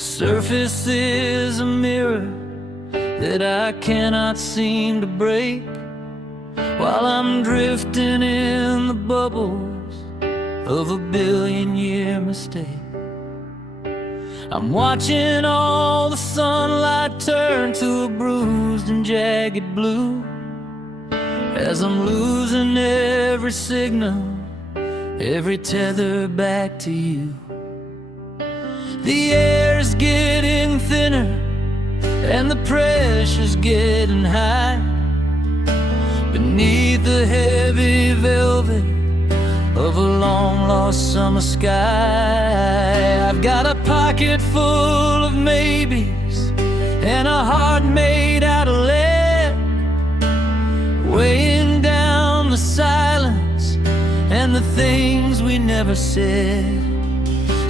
surface is a mirror that I cannot seem to break, while I'm drifting in the bubbles of a billion-year mistake. I'm watching all the sunlight turn to a bruised and jagged blue, as I'm losing every signal, every tether back to you. The air's getting thinner and the pressure's getting high beneath the heavy velvet of a long-lost summer sky. I've got a pocket full of maybes and a heart made out of lead, weighing down the silence and the things we never said.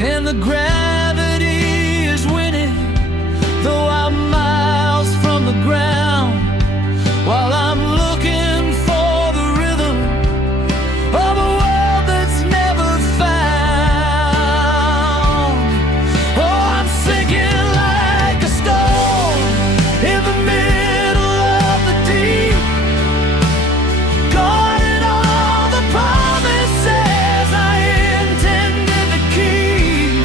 And the gravity is winning, though I'm miles from the ground, while I'm looking for the rhythm of a world that's never found. Oh, I'm sinking like a stone in the middle of the deep, guarding all the promises I intended to keep.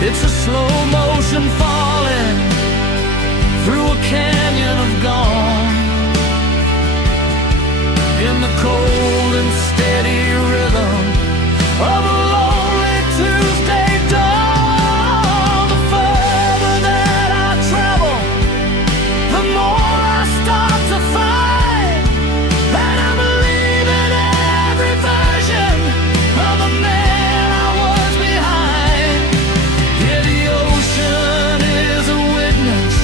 It's a slow motion falling through a canyon of gone, in the cold and steady rhythm of a lonely Tuesday dawn. The further that I travel, the more I start to find that I'm leaving every version of the man I was behind. Yeah, the ocean is a witness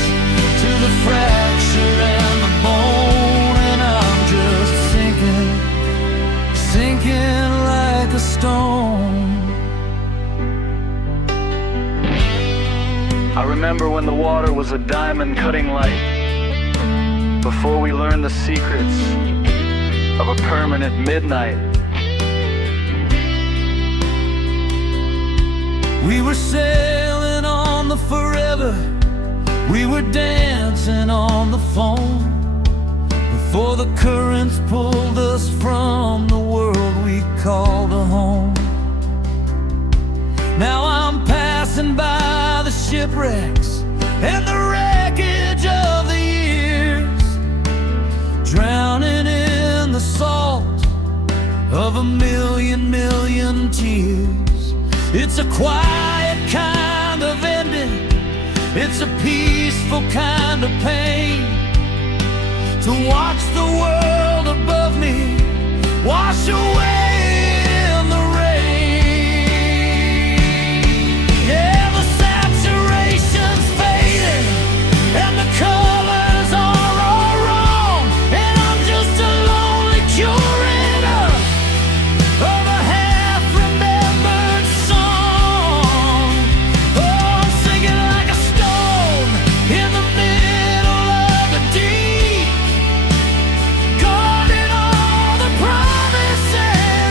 to the fracture and the bone, and I'm just sinking, sinking like a stone. I remember when the water was a diamond cutting light, before we learned the secrets of a permanent midnight. We were sailing on the forever, we were dancing on the foam, before the currents pulled us from the world we called a home. Now I'm passing by the shipwrecks and the wreckage of the years, drowning in the salt of a million tears. It's a quiet kind of ending, it's a peaceful kind of pain, to watch the world above me wash away in the rain. Yeah, the saturation's fading and the colors are all wrong, and I'm just a lonely curator of a half-remembered song. Oh, I'm singing like a stone in the middle of the deep, guarding all the promises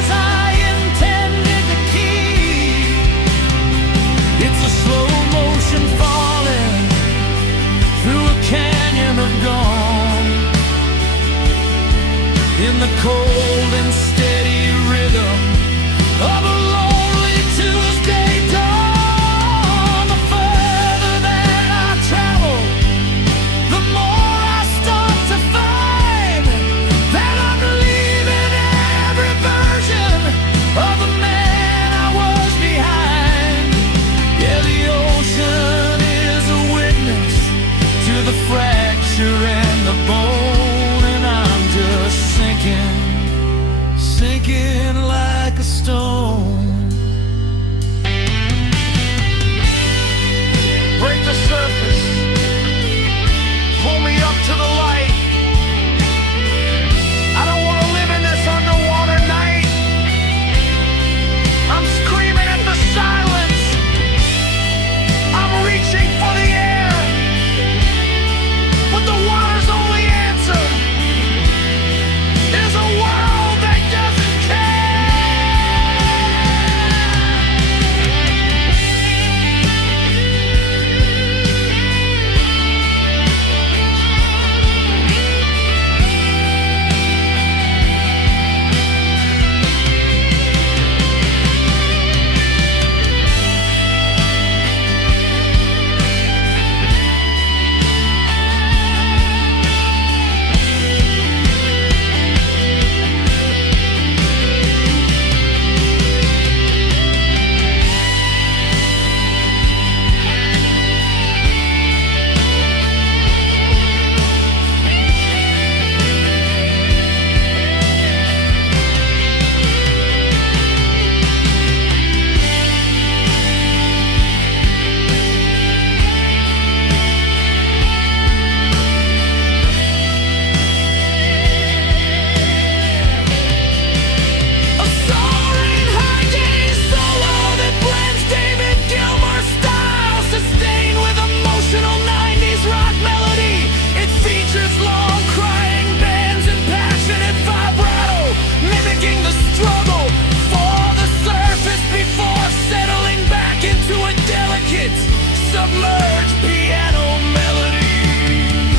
submerged piano melodies.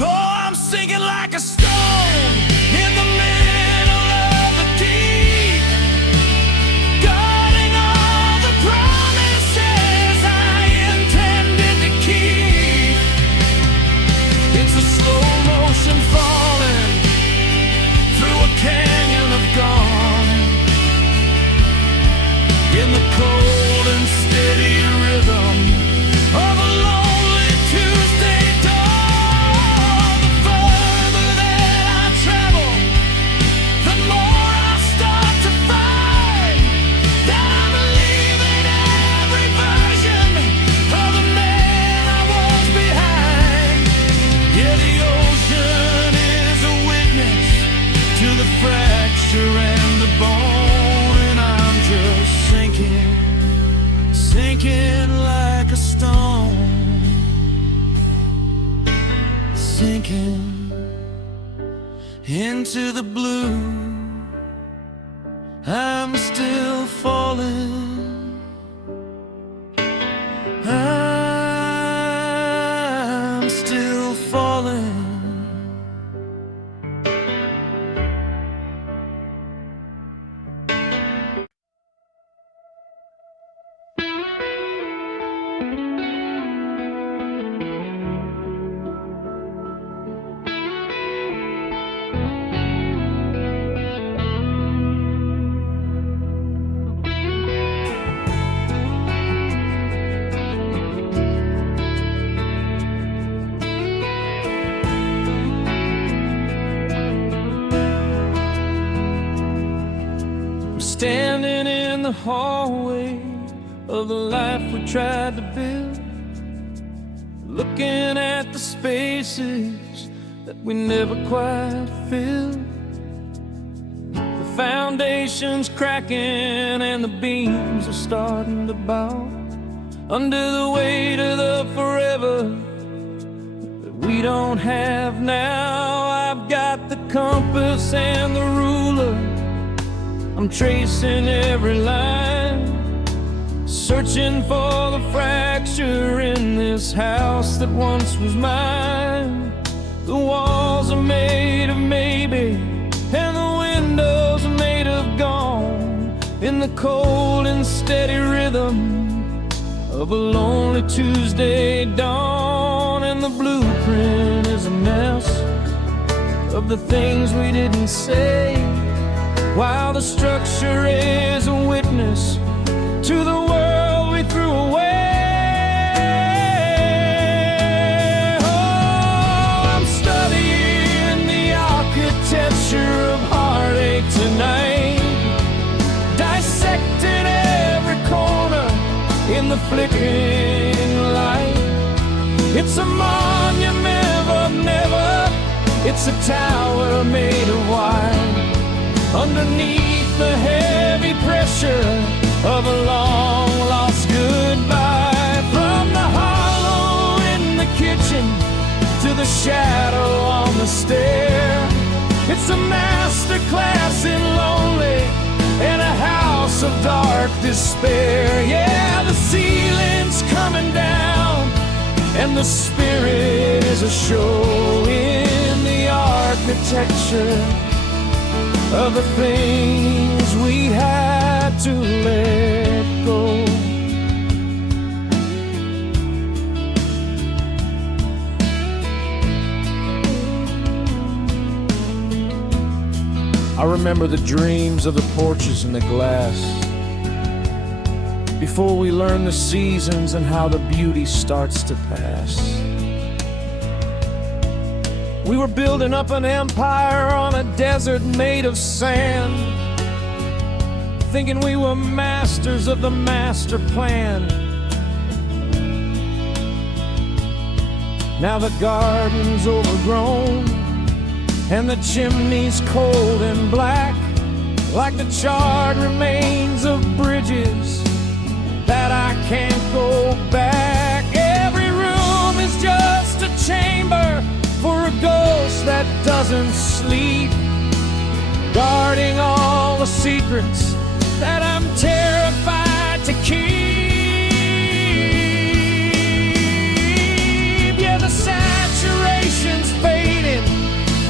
Oh, I'm sinking like a stone in the middle of the deep, guarding all the promises I intended to keep. It's a slow motion falling through a canyon of gone, in the cold and steady rhythm of a lonely Tuesday dawn. The further that I travel, the more I start to find that I'm leaving every version of the man I was behind. Yeah, the ocean is a witness to the fracture and the bone, and I'm just sinking like a stone, sinking into the blue. I'm still falling, I'm still falling. Standing in the hallway of the life we tried to build, looking at the spaces that we never quite filled. The foundation's cracking and the beams are starting to bow under the weight of the forever that we don't have now. I've got the compass and the ruler, I'm tracing every line, searching for the fracture in this house that once was mine. The walls are made of maybe, and the windows are made of gone, in the cold and steady rhythm of a lonely Tuesday dawn. And the blueprint is a mess of the things we didn't say, while the structure is a witness to the world we threw away. Oh, I'm studying the architecture of heartache tonight, dissecting every corner in the flickering light. It's a monument of never, it's a tower made of wine, underneath the heavy pressure of a long-lost goodbye. From the hollow in the kitchen to the shadow on the stair, it's a master class in lonely in a house of dark despair. Yeah, the ceiling's coming down and the spirit is a show in the architecture of the things we had to let go. I remember the dreams of the porches and the glass, before we learn the seasons and how the beauty starts to pass. We were building up an empire on a desert made of sand, thinking we were masters of the master plan. Now the garden's overgrown and the chimney's cold and black, like the charred remains of bridges that I can't go back. Every room is just a chamber for a ghost that doesn't sleep, guarding all the secrets that I'm terrified to keep. Yeah, the saturation's fading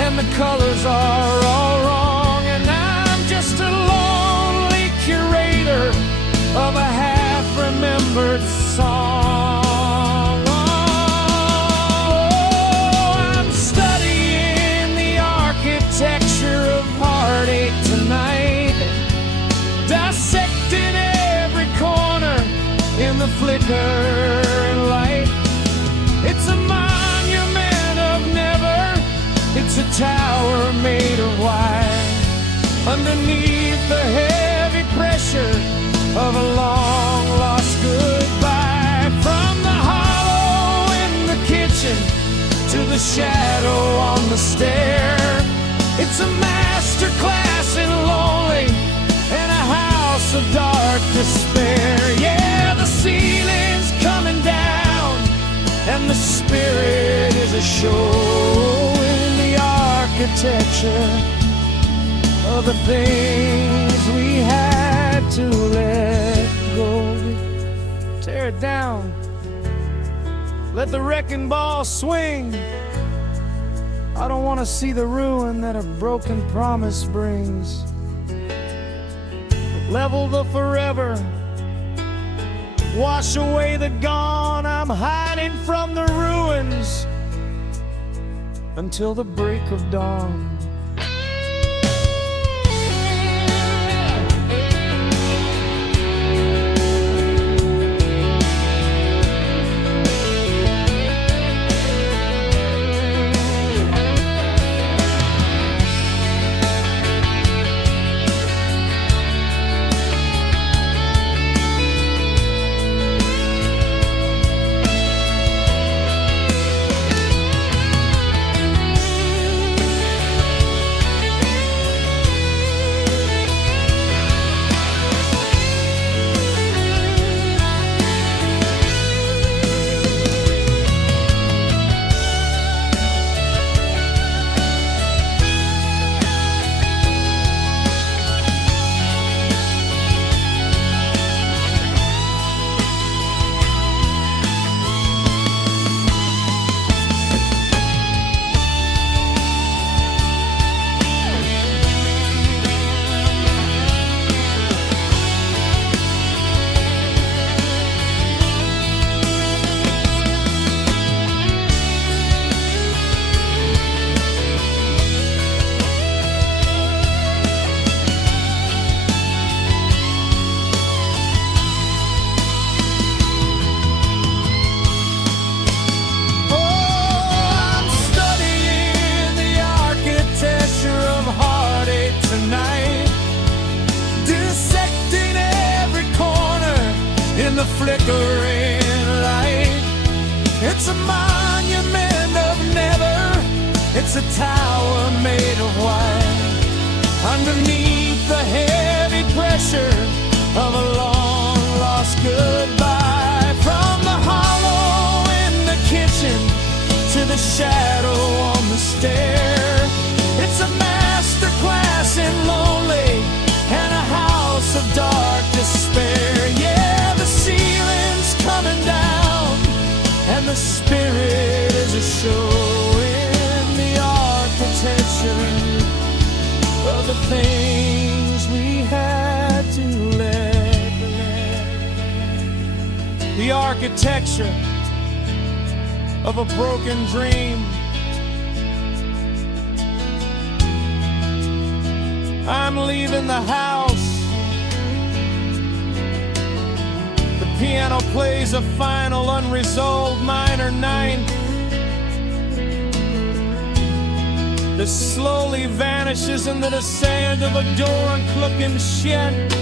and the colors are all wrong, and I'm just a lonely curator of a half-remembered song. Oh, I'm studying the architecture of heartache tonight, dissecting every corner in the flickering light. It's a monument of never, it's a tower made of wire, underneath the heavy pressure of a long-lost goodbye. From the hollow in the kitchen to the shadow on the stair, it's a master class in lonely and a house of dark despair. Yeah, the ceiling's coming down and the spirit is a show in the architecture of the things we had to let go. Tear it down, let the wrecking ball swing. I don't want to see the ruin that a broken promise brings. Level the forever, wash away the gone. I'm hiding from the ruins until the break of dawn. Flickering light, it's a monument of never, it's a tower made of white, underneath the heavy pressure of a long lost goodbye. From the hollow in the kitchen to the shadow on the stair, it's a master class in lonely and a house of dark despair. Yeah, the ceiling's coming down and the spirit is a show in the architecture of the things we had to let go. The architecture of a broken dream. I'm leaving the house. The piano plays a final unresolved minor ninth that slowly vanishes into the sand of a door and clucking shit.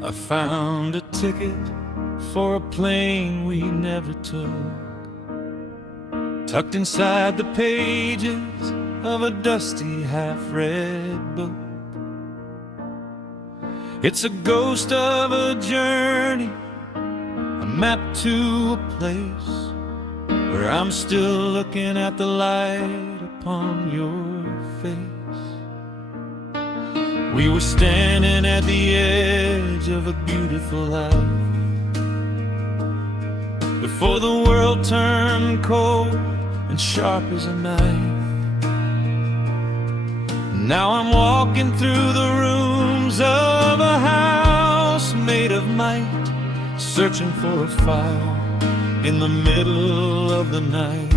I found a ticket for a plane we never took, tucked inside the pages of a dusty half-read book. It's a ghost of a journey map to a place where I'm still looking at the light upon your face. We were standing at the edge of a beautiful life before the world turned cold and sharp as a knife. Now I'm walking through the rooms of a house made of might, searching for a file in the middle of the night.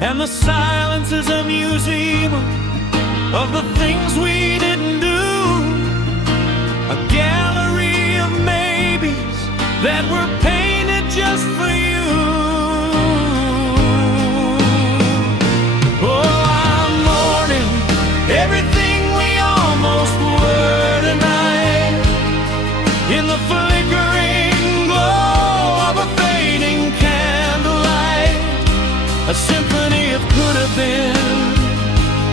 And the silence is a museum of the things we didn't do, a gallery of maybes that were painted just for you. Oh, I'm mourning everything we almost were tonight, in the flickering glow of a fading candlelight, a symphony of could have been,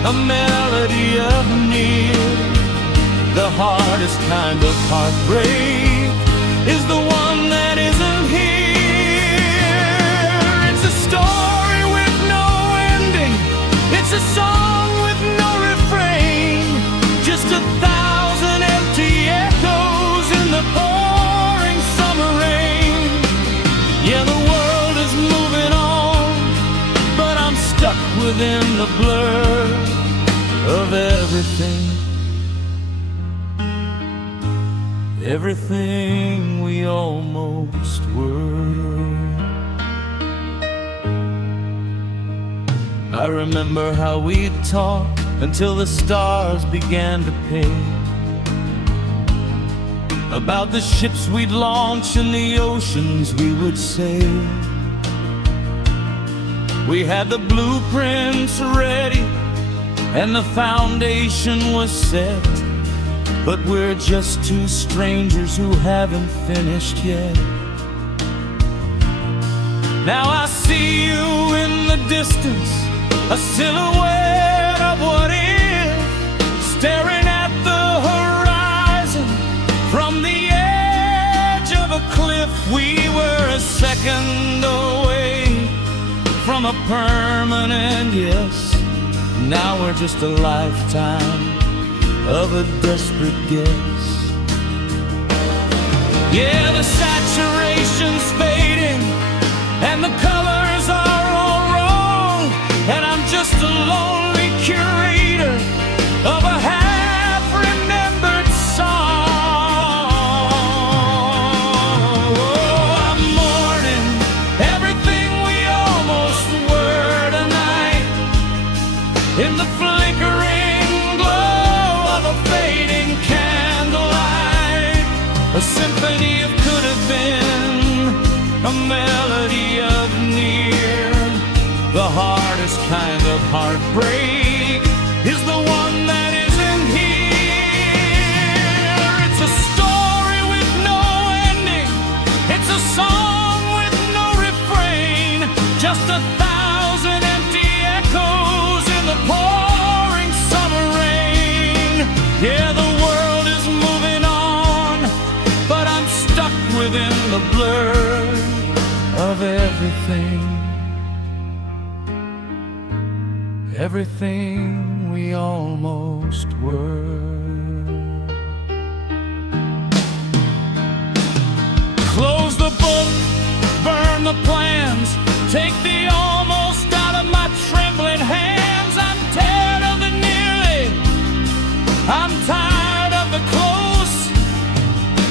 a melody of near. The hardest kind of heartbreak is the one that isn't here. It's a story with no ending, it's a song with no refrain, just 1,000 empty echoes in the pouring summer rain. Yeah, the world is moving on, but I'm stuck within the blur of everything. Everything we almost were. I remember how we'd talk until the stars began to pay, about the ships we'd launch and the oceans we would sail. We had the blueprints ready and the foundation was set, but we're just two strangers who haven't finished yet. Now I see you in the distance, a silhouette of what if, staring at the horizon from the edge of a cliff. We were a second away from a permanent yes. Now we're just a lifetime of a desperate guess. Yeah, the saturation's fading and the colors are all wrong, and I'm just a lonely curator of a half-remembered song. Oh, I'm mourning everything we almost were tonight, in the flickering glow of a fading candlelight, a symphony of could have been, a melody of near. The hardest kind of heartbreak is the one that isn't here. It's a story with no ending, it's a song with no refrain, just 1,000 empty echoes in the pouring summer rain. Yeah, the world is moving on, but I'm stuck within the blur of everything. Everything we almost were. Close the book, burn the plans, take the almost out of my trembling hands. I'm tired of the nearly, I'm tired of the close.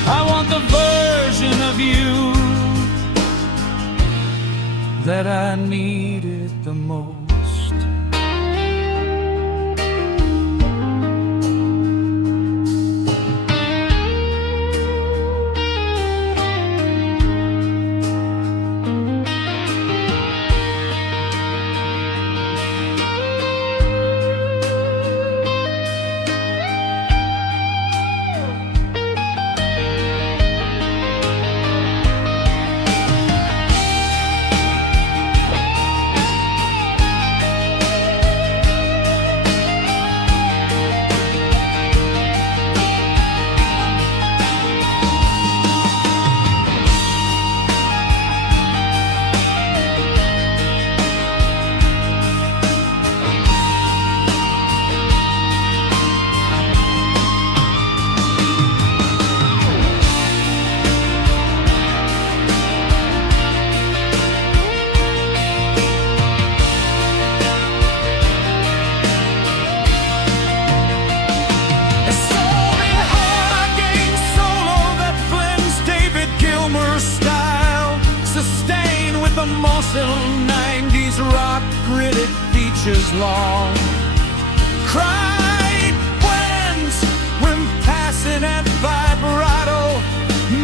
I want the version of you that I needed the most. till 90s rock gritted features long. Cried winds when passing at vibrato,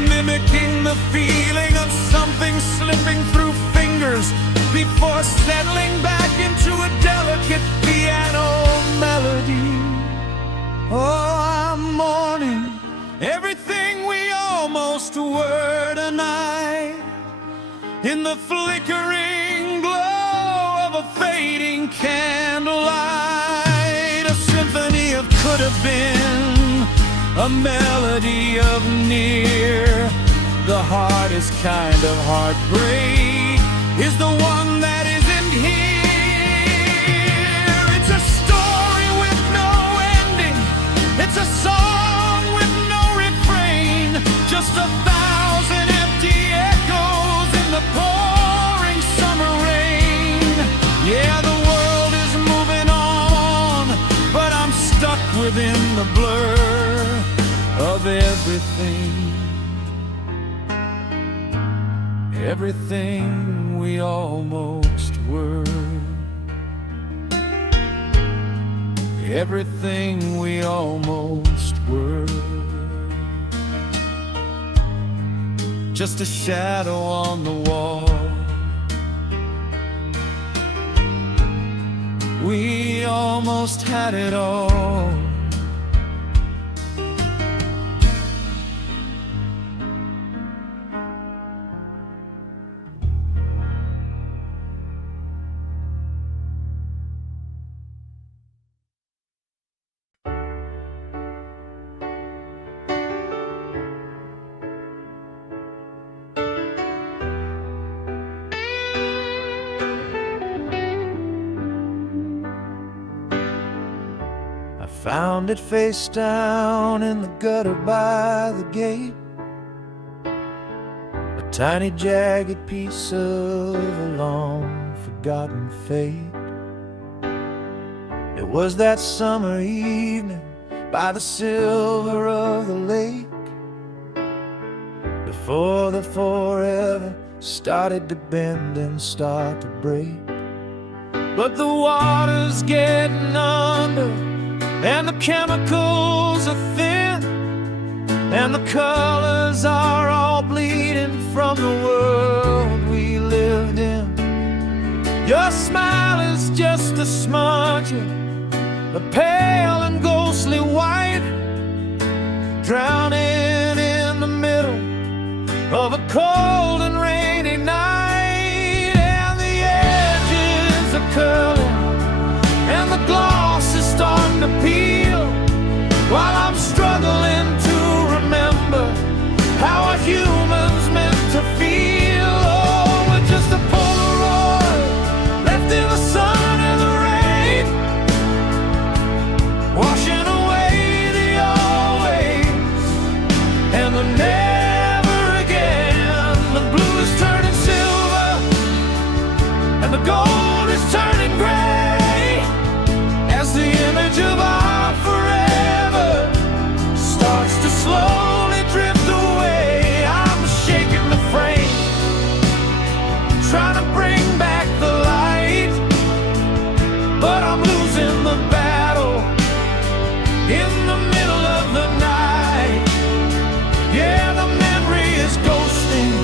mimicking the feeling of something slipping through fingers before settling back into a delicate piano melody. Oh, I'm mourning everything we almost were tonight, in the flickering glow of a fading candlelight. A symphony of could have been, a melody of near. The hardest kind of heartbreak is the one that isn't here. It's a story with no ending, it's a song with no refrain, just 1,000 empty echoes in the pouring summer rain. Yeah, the world is moving on, but I'm stuck within the blur of everything. Everything we almost were. Everything we almost were. Just a shadow on the wall. We almost had it all. Found it face down in the gutter by the gate, a tiny jagged piece of a long forgotten fate. It was that summer evening by the silver of the lake, before the forever started to bend and start to break. But the water's getting under, and the chemicals are thin, and the colors are all bleeding from the world we lived in. Your smile is just a smudging, a pale and ghostly white, drowning in the middle of a cold and rainy night. And the edges are curling, and the gloss is starting to peel, while I'm struggling to remember how a human's meant to feel. Oh, we're just a Polaroid left in the sun and the rain, washing away the always and the never again. The blue is turning silver and the gold is turning gray, as the image of our forever starts to slowly drift away. I'm shaking the frame, trying to bring back the light, but I'm losing the battle in the middle of the night. Yeah, the memory is ghosting,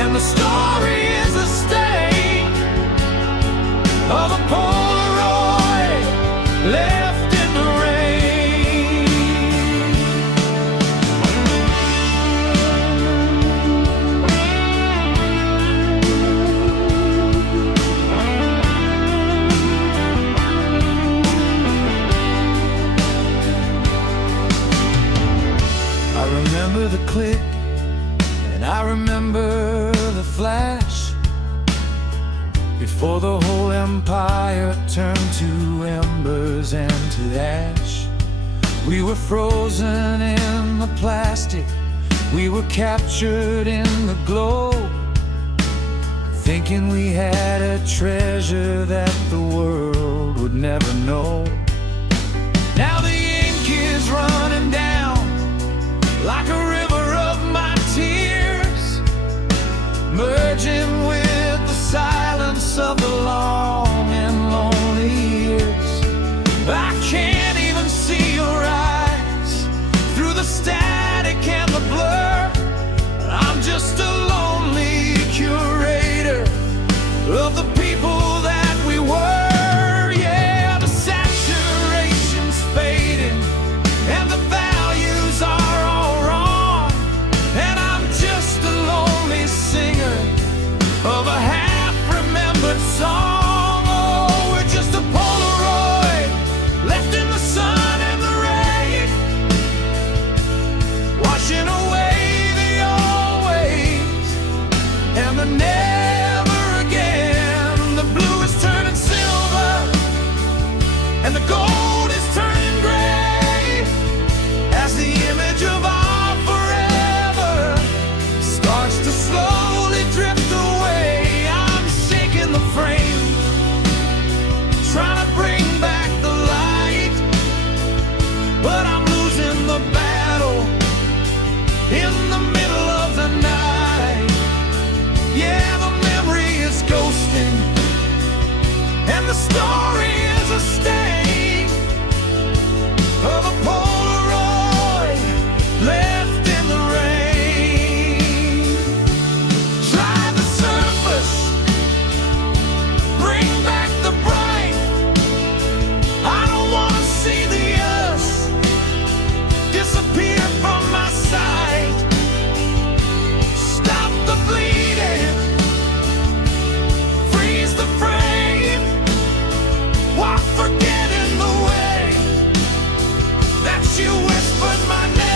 and the story is a stain of a Polaroid left in the rain. I remember the click, and I remember the flash, before the whole empire turned to embers and to ash. We were frozen in the plastic, we were captured in the glow, thinking we had a treasure that the world would never know. Now the ink is running down like a river of my tears, merging with in the middle of the night. Yeah, the memory is ghosting, and the story is a stain of a Polaroid left in the rain. Try the surface, bring back the bright. I don't wanna see the us disappear from my sight. Stop the bleeding, freeze the frame, walk forgetting the way that you whispered my name.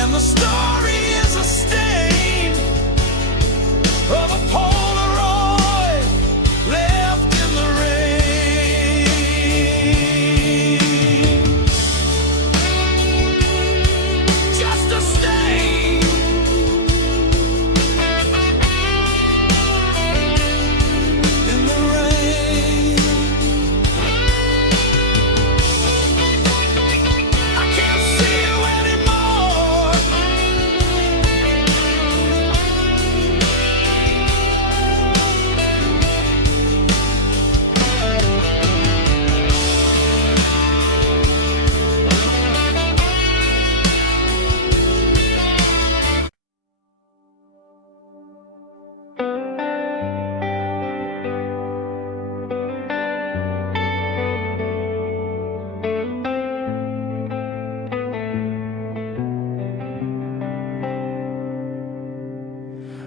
And the story is a stain of a Polaroid left in the rain. Just a stain. In the rain. I can't see you anymore.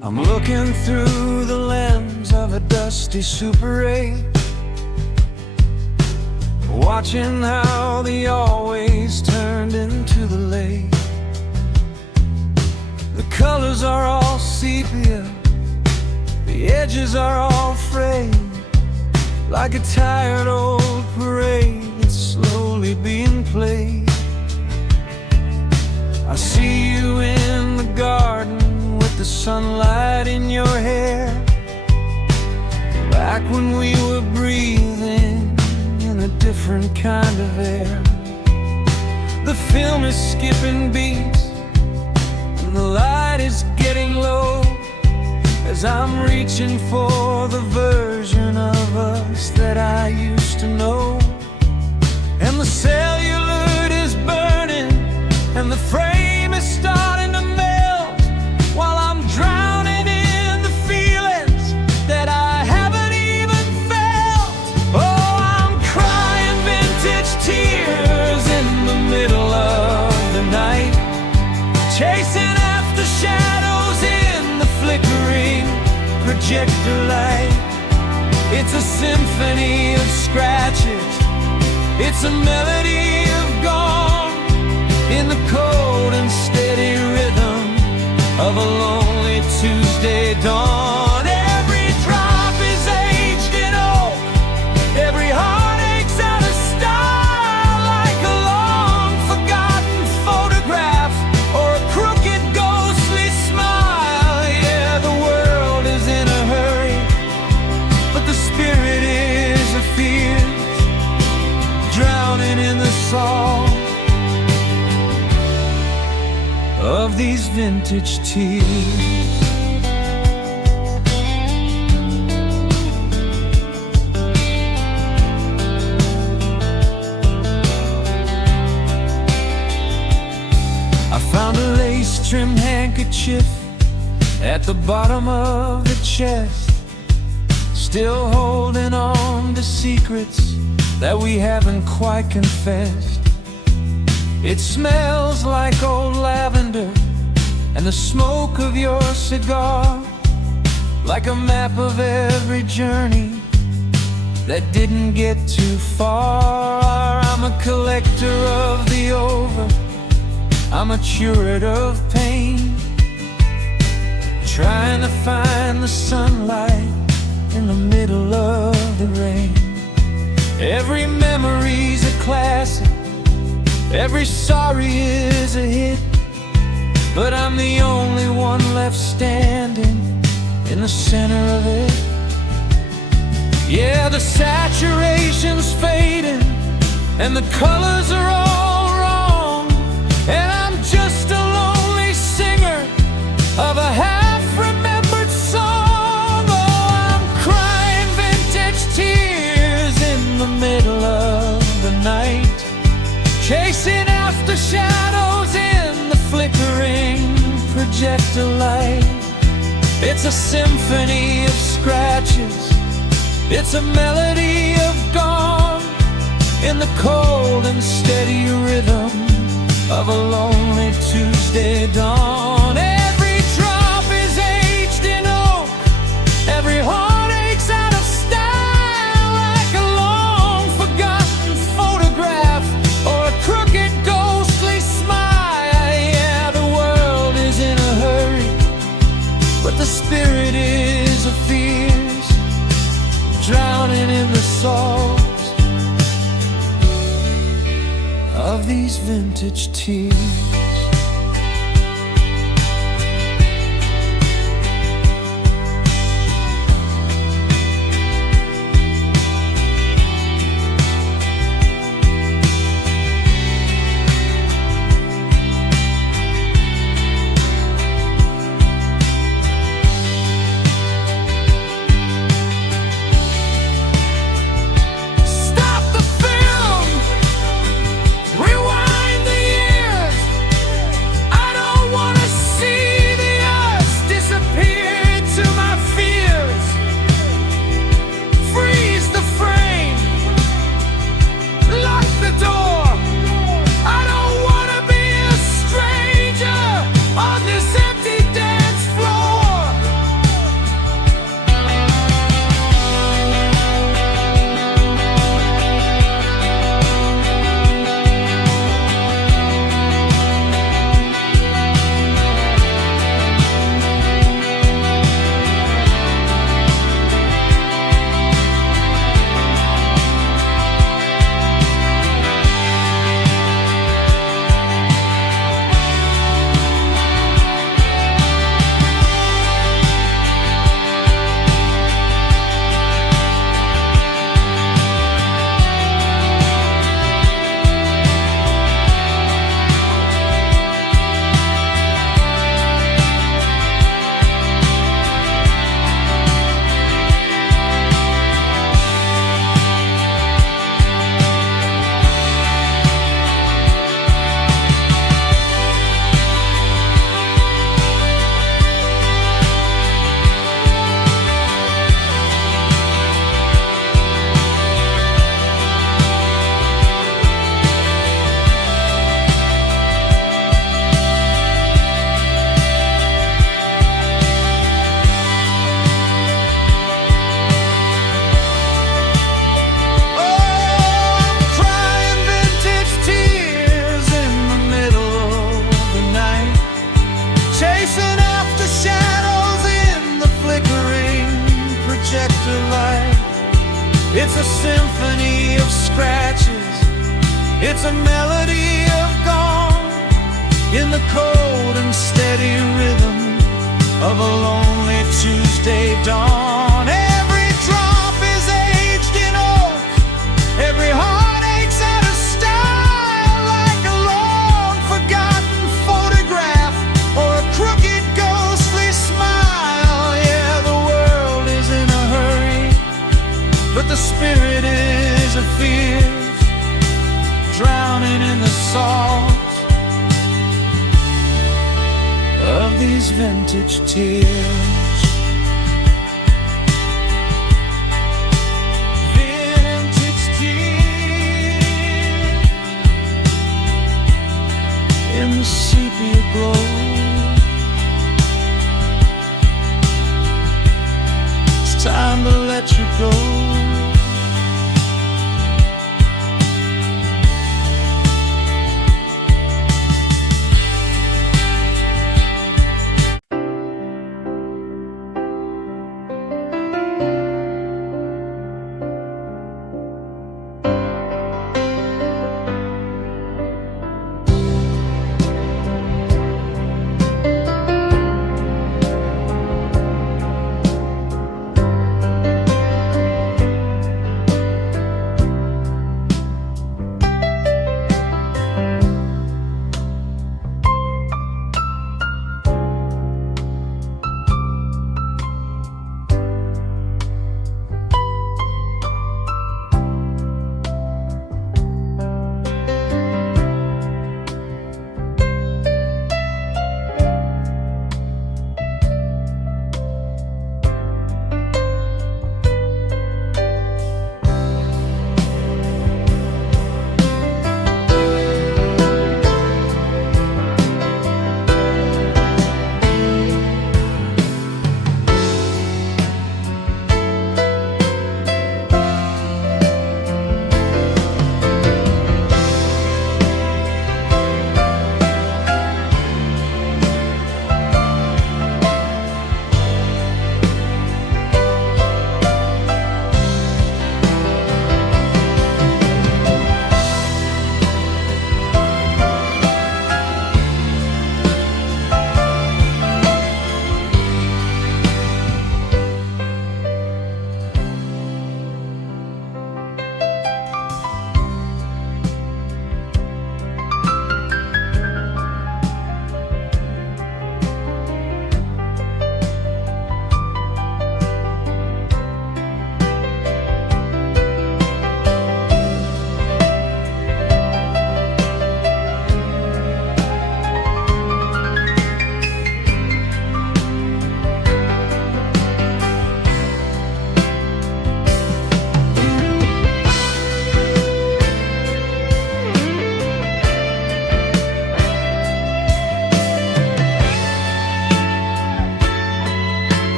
I'm looking through the lens of a dusty Super 8, watching how the always turned into the late. The colors are all sepia, the edges are all frayed, like a tired old parade that's slowly being played. I see you in the garden with the sunlight in your hair, back when we were breathing in a different kind of air. The film is skipping beats and the light is getting low, as I'm reaching for the version of us that I used to know. And the celluloid is burning and the frame is starting to melt, while I'm drowning in the feelings that I projector light. It's a symphony of scratches, it's a melody of gone, in the cold and steady rhythm of a lonely Tuesday dawn. Every drop is aged in oak, every heartache's out of style, like a long forgotten photograph or a crooked ghostly smile. Yeah, the world is in a hurry, but the spirit is a fierce, drowning in the song of these vintage tears. I found a lace-trimmed handkerchief at the bottom of the chest, still holding on to secrets that we haven't quite confessed. It smells like old lavender and the smoke of your cigar, like a map of every journey that didn't get too far. I'm a collector of the over, I'm a curate of pain, trying to find the sunlight in the middle of the rain. Every memory's a classic, every sorry is a hit, but I'm the only one left standing in the center of it. Yeah, the saturation's fading and the colors are all wrong, and I'm just a lonely singer of a half-remembered song. Oh, I'm crying vintage tears in the middle of the night, chasing after shadows in the flickering projector light. It's a symphony of scratches, it's a melody of gone, in the cold and steady rhythm of a lonely Tuesday dawn. Every drop is aged in oak, every heartache's out of style, like a long forgotten photograph or a crooked ghostly smile. Yeah, the world is in a hurry, but the spirit is a fierce, drowning in the salt of these vintage tears. It's a symphony of scratches, it's a melody of gone, in the cold and steady rhythm of a lonely Tuesday dawn. Every drop is aged in oak, every heart aches out of style, like a long forgotten photograph or a crooked ghostly smile. Yeah, the world is in a hurry, but the spirit is a fierce, drowning in the salt of these vintage tears. Vintage tears in the sepia glow. It's time to let you go.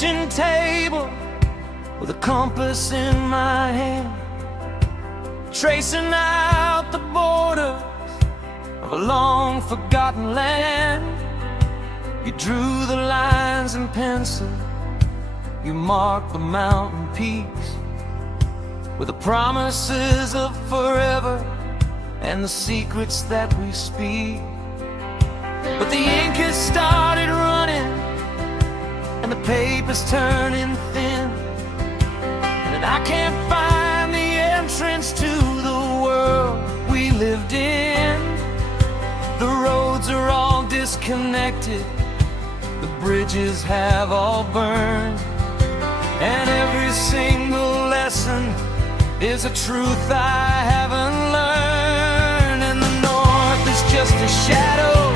kitchen table with a compass in my hand, tracing out the borders of a long forgotten land. You drew the lines in pencil, you marked the mountain peaks with the promises of forever and the secrets that we speak. But the ink has started running and the paper's turning thin, and I can't find the entrance to the world we lived in. The roads are all disconnected, the bridges have all burned, and every single lesson is a truth I haven't learned. And the north is just a shadow,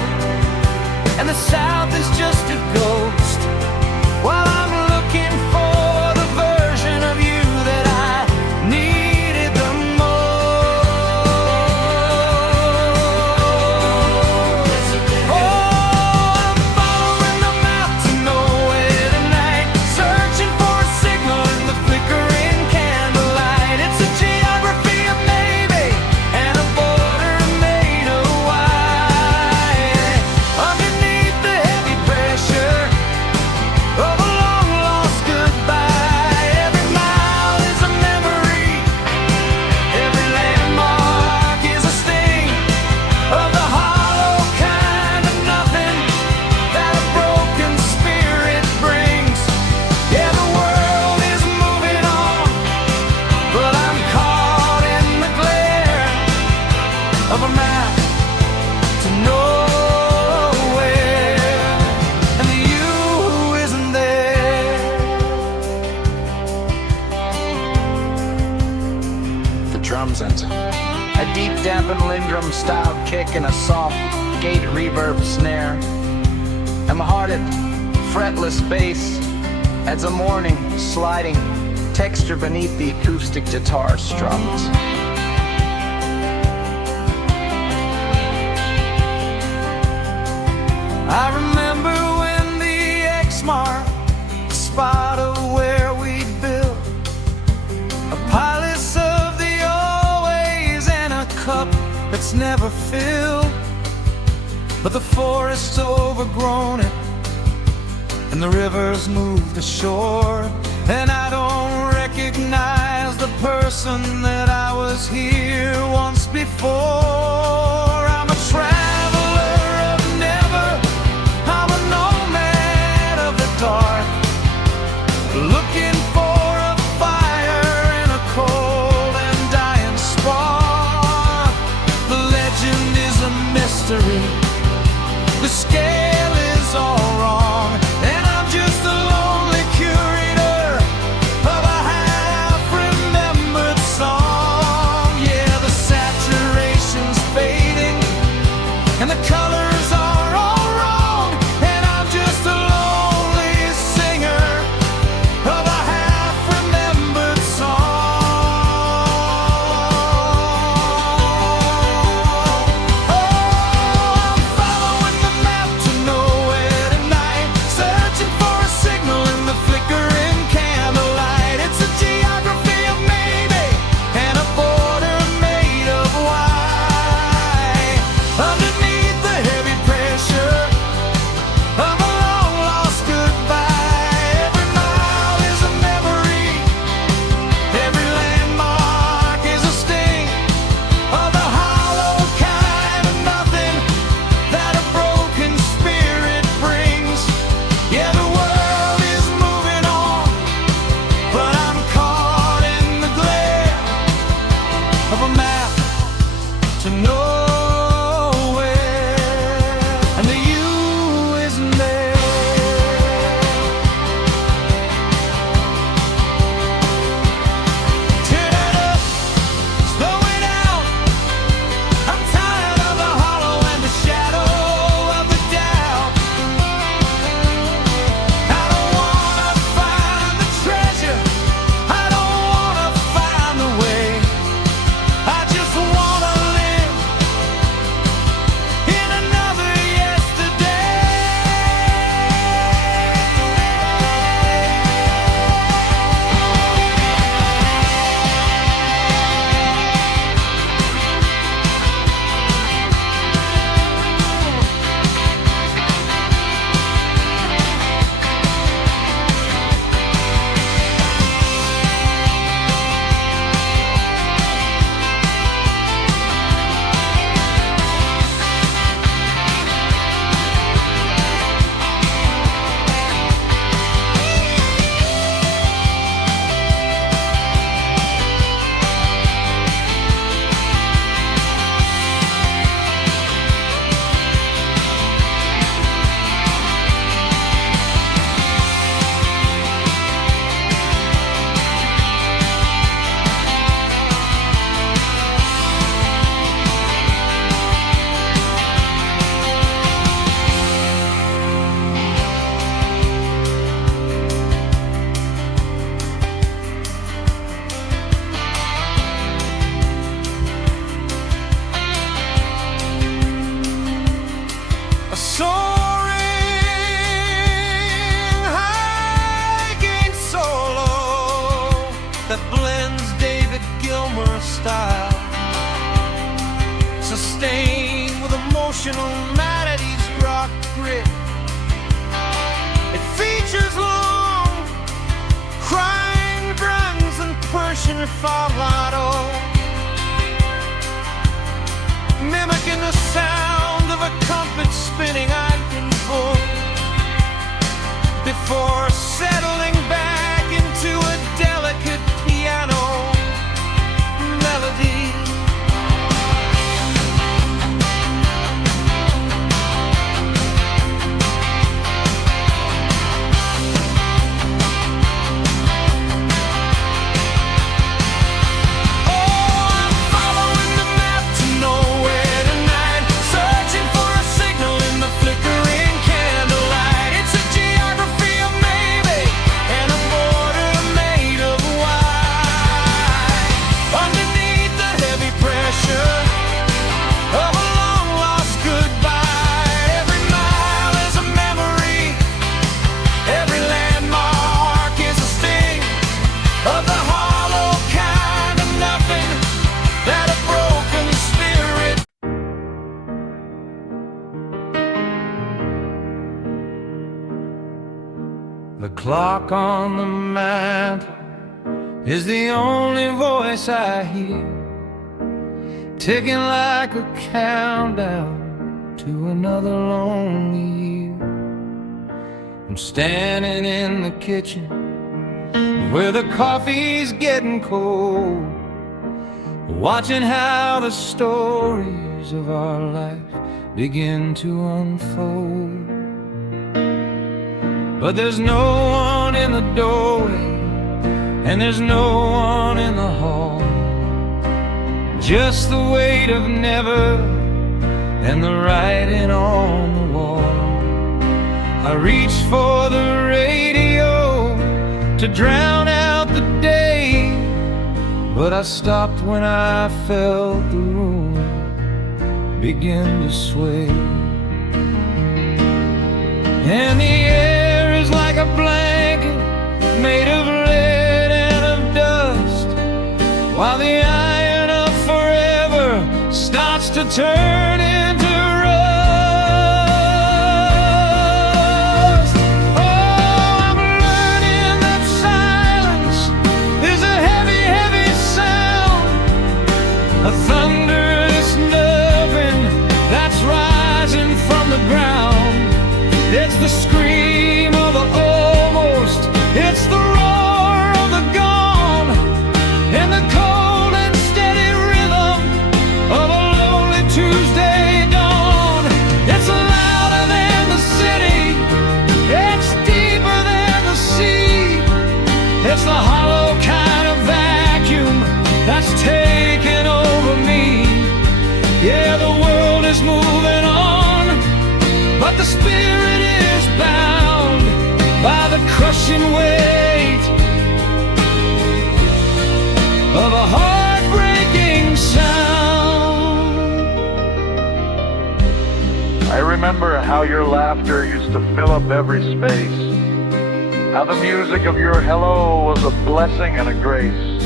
and the south is just a ghost, while I'm looking for the version of you that I needed the most. Oh, I'm following the map to nowhere tonight, searching for a signal in the flickering candlelight. It's a geography of maybe and a border made of white. Underneath the heavy pressure of a long lost goodbye, every mile is a memory, every landmark is a sting of the hollow kind of nothing that a broken spirit brings. Yeah, the world is moving on, but I'm caught in the glare of a map to nowhere, and the you isn't there. The drums enter. A deep dampened Lindrum style kick and a soft gate reverb snare. And the hearted, fretless bass adds a mourning, sliding texture beneath the acoustic guitar strums. I remember when the X marked the spot of where we built a palace of the always and a cup that's never filled. But the forest's overgrown it and the river's moved ashore, and I don't recognize the person that I was here once before. I'm a traveler of never, I'm a nomad of the dark, looking for a fire in a cold and dying spark. The legend is a mystery, the scale is all wrong, and I'm just a lonely curator of a half-remembered song. Yeah, the saturation's fading and the colors are all wrong, and I'm just a lonely singer of a half-remembered song. Oh, I'm following the map to nowhere tonight, searching for a signal in the flickering candlelight. It's a geography of maybe and a border made of white. Underneath the heavy pressure of a long lost goodbye, every mile is a memory, every landmark is a sting of the hollow kind of nothing that a broken spirit brings. Yeah, the world is moving on, but I'm caught in the glare of a map to nowhere, and the you isn't there. Turn it up, slow it down. I'm tired of the hollow and the shadow of the doubt. I don't wanna find the treasure, I don't wanna find the way, I just wanna live emotional maladies rock grit. It features long crying drums and Persian falsetto, mimicking the sound of a compass spinning idle before settling back into a delicate piano melody. The clock on the mantle is the only voice I hear, ticking like a countdown to another lonely year. I'm standing in the kitchen where the coffee's getting cold, watching how the stories of our life begin to unfold. But there's no one in the doorway, and there's no one in the hall, just the weight of never and the writing on the wall. I reached for the radio to drown out the day, but I stopped when I felt the room begin to sway. And the air is like a blanket made of lead and of dust, while the iron of forever starts to turn into rust. Oh, I'm learning that silence is a heavy, heavy sound, a thunderous nothing that's rising from the ground. It's the scream of the almost, it's the roar of the gone, and the cold and steady rhythm of a lonely Tuesday dawn. It's louder than the city, it's deeper than the sea, it's the hollow kind of vacuum that's taken over me. Yeah, the world is moving on, but the spirit is bound by the crushing weight of a heartbreaking sound. I remember how your laughter used to fill up every space, how the music of your hello was a blessing and a grace.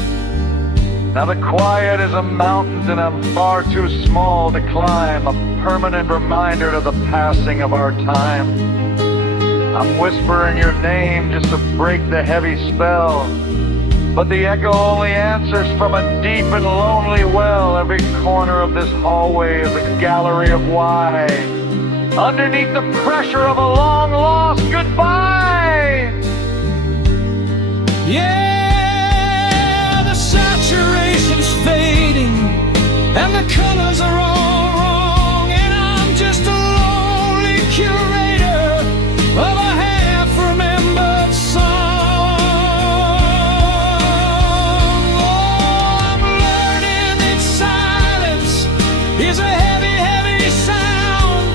Now the quiet is a mountain and I'm far too small to climb, a permanent reminder of the passing of our time. I'm whispering your name just to break the heavy spell, but the echo only answers from a deep and lonely well. Every corner of this hallway is a gallery of why, underneath the pressure of a long lost goodbye. Yeah, the saturation's fading and the colors are all wrong, and I'm just a lonely curator of a half-remembered song. Oh, I'm learning that silence is a heavy, heavy sound,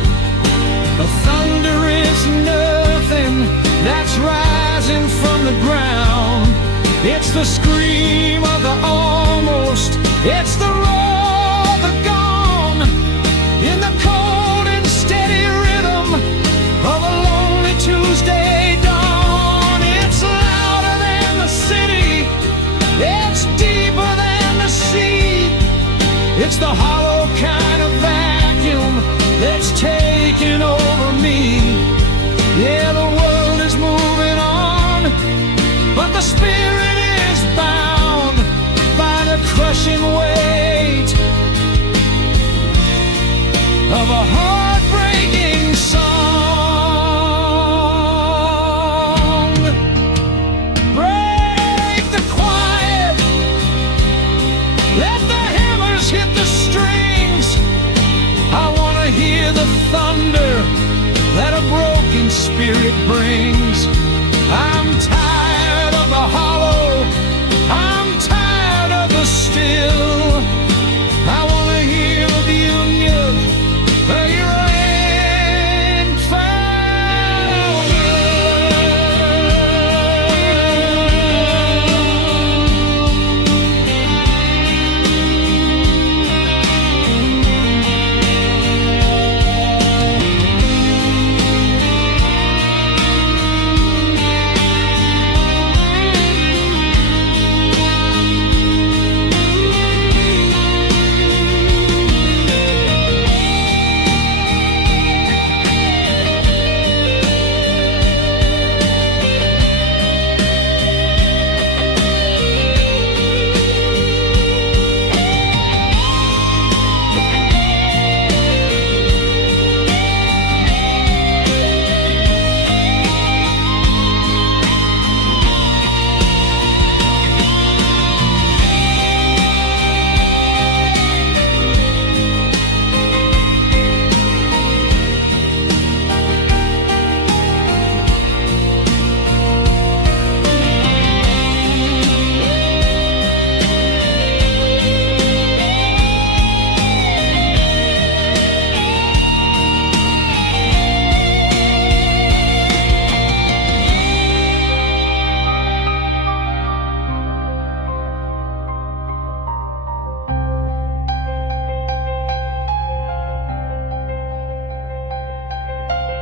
a thunderous nothing that's rising from the ground. It's the scream of the almost, it's the roar of the gone, in the cold and steady rhythm of a lonely Tuesday dawn. It's louder than the city, it's deeper than the sea, it's the hollow kind of vacuum that's taken over me. Yeah, the world is moving on, but the spirit is bound by the crushing weight of a heartbreaking song. Break the quiet, let the hammers hit the strings. I want to hear the thunder that a broken spirit brings. I'm tired of the hollow, I'm tired of the still. I want to hear the union where your land found.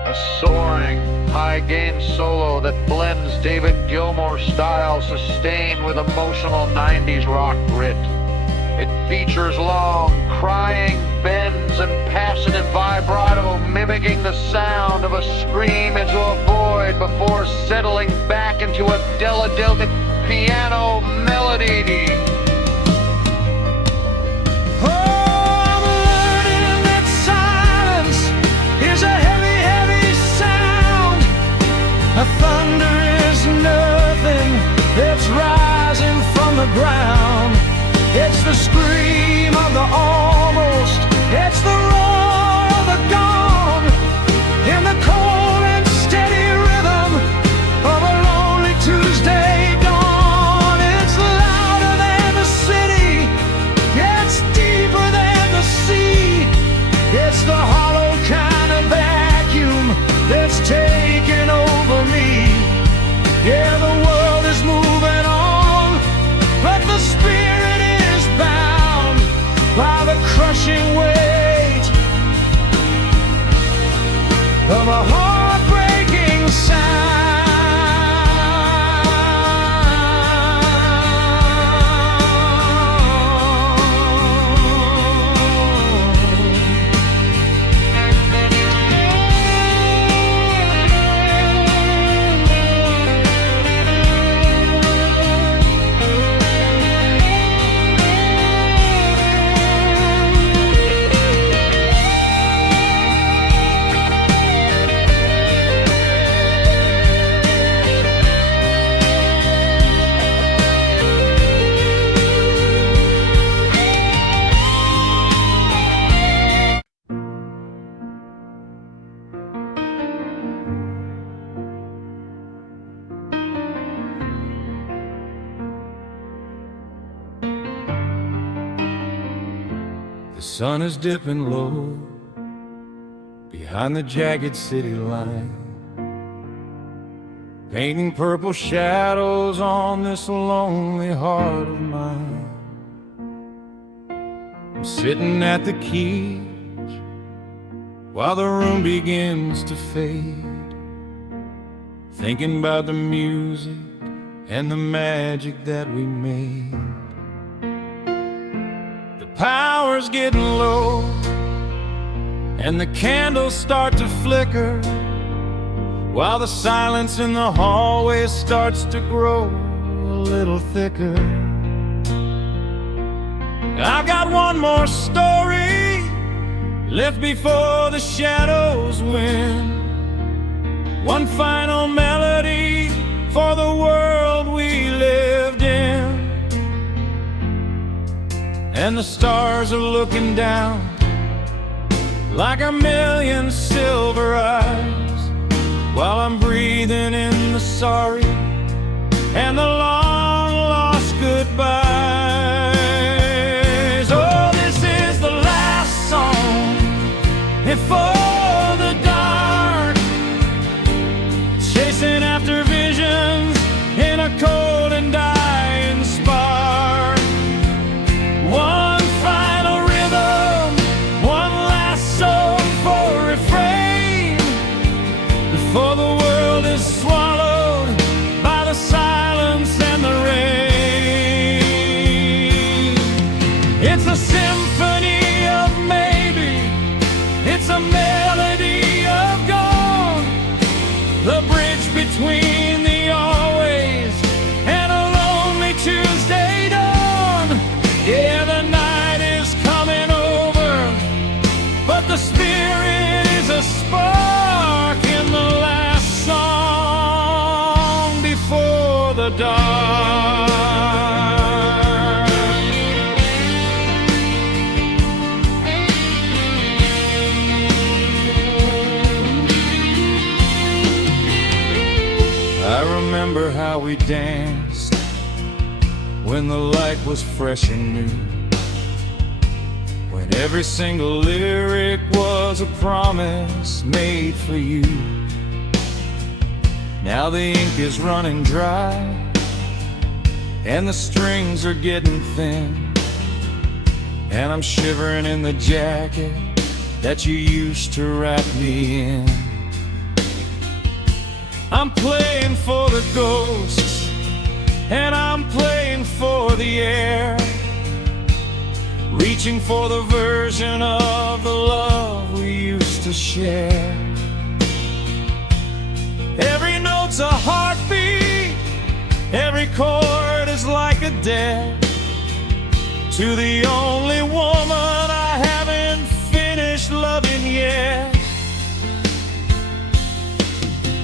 A soaring, high-gain solo that blends David Gilmour style sustained with emotional 90s rock grit. It features long, crying bends and passionate vibrato mimicking the sound of a scream into a void before settling back into a delicate piano melody. A thunder is nothing that's rising from the ground. It's the scream of the almost, it's the roar of the gone, in the cold and steady rhythm of a lonely Tuesday dawn. It's louder than the city, it's deeper than the sea. It's the hollow kind of vacuum that's taken over me. Yeah, the world is moving on, but the spirit is bound by the crushing weight of a heartbreaking sound. The sun is dipping low behind the jagged city line, painting purple shadows on this lonely heart of mine. I'm sitting at the keys while the room begins to fade, thinking about the music and the magic that we made. The power's getting low and the candles start to flicker, while the silence in the hallway starts to grow a little thicker. I've got one more story left before the shadows win, one final melody for the world we lived in. And the stars are looking down like a million silver eyes, while I'm breathing in the sorry and the long lost goodbyes. Oh, this is the last song before the dark, chasing after visions in a cold and dying spark. One final rhythm, one last song for refrain, before the world is swallowed by the silence and the rain. It's a symphony of maybe, it's a melody of gone, the bridge between the always and a lonely Tuesday dawn. Yeah, the night is coming over, but the spirit is a spark in the last song before the dark. I remember how we danced when the light was fresh and new, when every single lyric was a promise made for you. Now the ink is running dry and the strings are getting thin, and I'm shivering in the jacket that you used to wrap me in. I'm playing for the ghosts and I'm playing for the air, reaching for the version of the love we used to share. Every note's a heartbeat, every chord is like a debt to the only woman I haven't finished loving yet.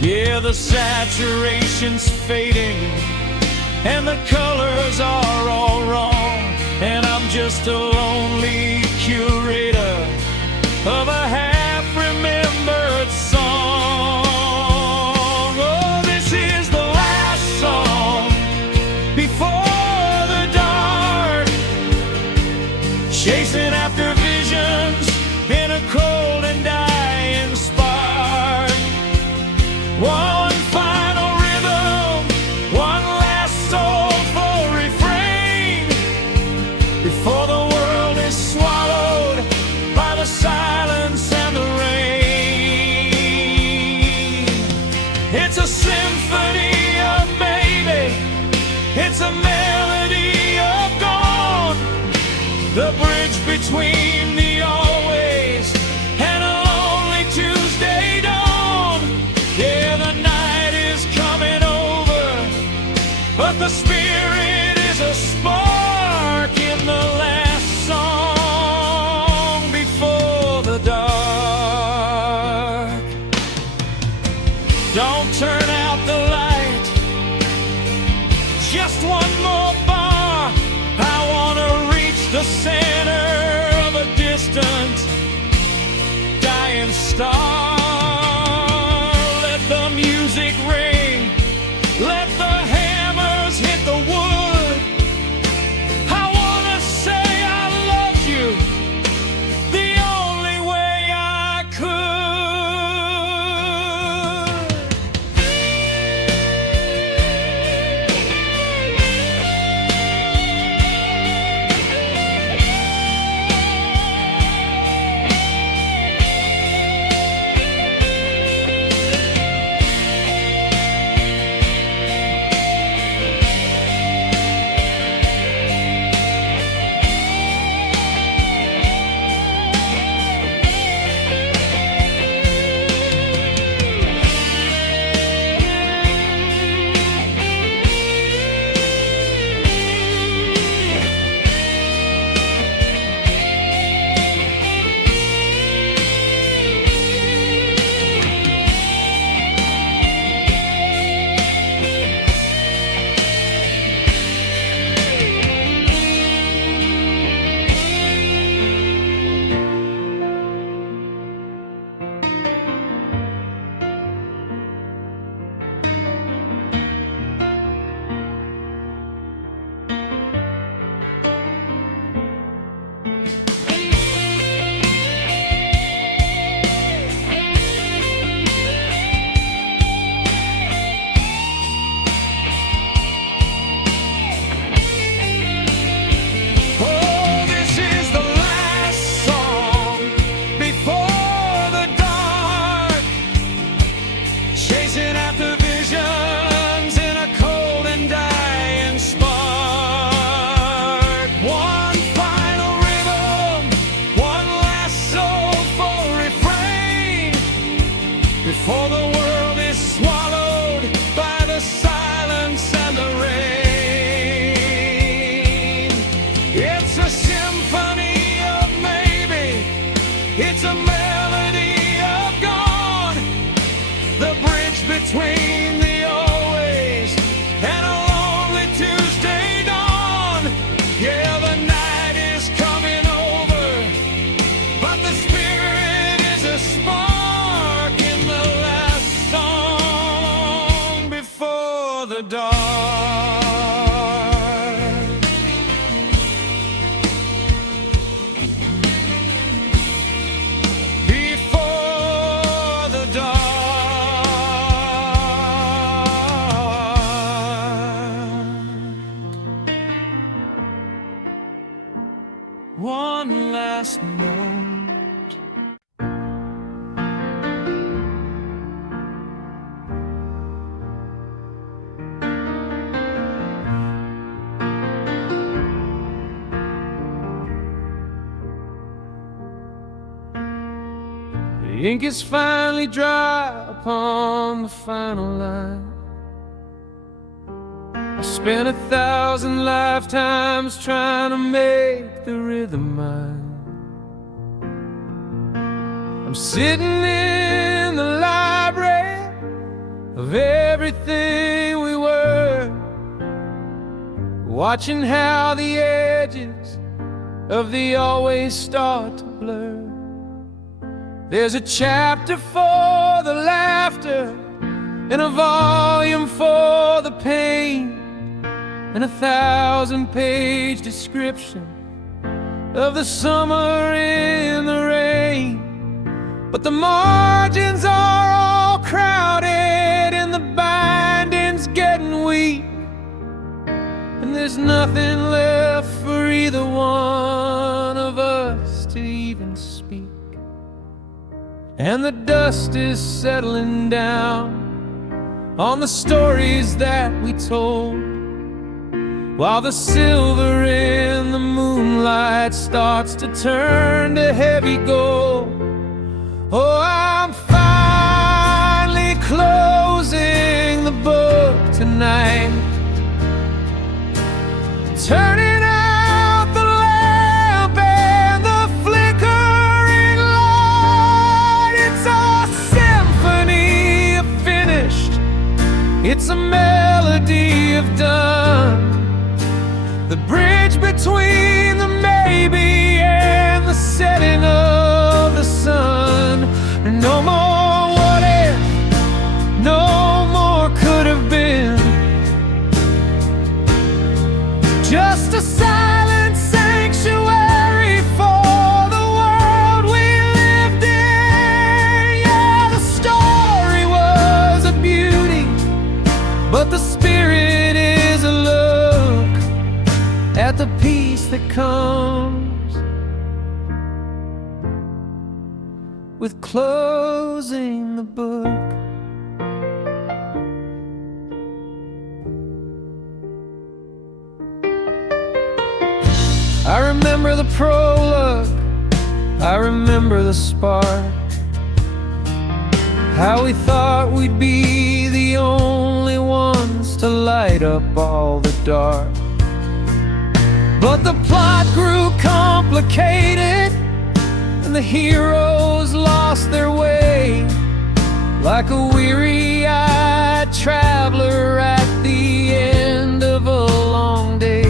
Yeah, the saturation's fading and the colors are all wrong, and I'm just a lonely curator of a half-remembered song. Oh, this is the last song before the dark, chasing after visions in a cold and dying spark. One final rhythm, one last soulful refrain, before the world is swallowed by the silence and the rain. It's a symphony of maybe, it's a melody of gone, the bridge between the always and a lonely Tuesday dawn. Yeah, the night is coming over, but the spirit is a spark in the last song before the dark. Don't turn out the light, just one more bar. I wanna reach the center of a distant dying star. Let the music ring, let the hammers hit the wood, last note. The ink is finally dry upon the final line. I spent 1,000 lifetimes trying to make the rhythm mine. I'm sitting in the library of everything we were, watching how the edges of the always start to blur. There's a chapter for the laughter and a volume for the pain, and 1,000-page description of the summer in the rain. But the margins are all crowded and the binding's getting weak, and there's nothing left for either one of us to even speak. And the dust is settling down on the stories that we told, while the silver in the moonlight starts to turn to heavy gold. Oh, I'm finally closing the book tonight, turning out the lamp and the flickering light. It's a symphony of finished, it's a melody of done. The bridge between the maybe and the setting of the sun. No more what if, no more could have been. Just a silent sanctuary for the world we lived in. Yeah, the story was a beauty, but the spirit is a look at the peace that comes with closing the book. I remember the prologue, I remember the spark, how we thought we'd be the only ones to light up all the dark. But the plot grew complicated and the heroes lost their way, like a weary-eyed traveler at the end of a long day.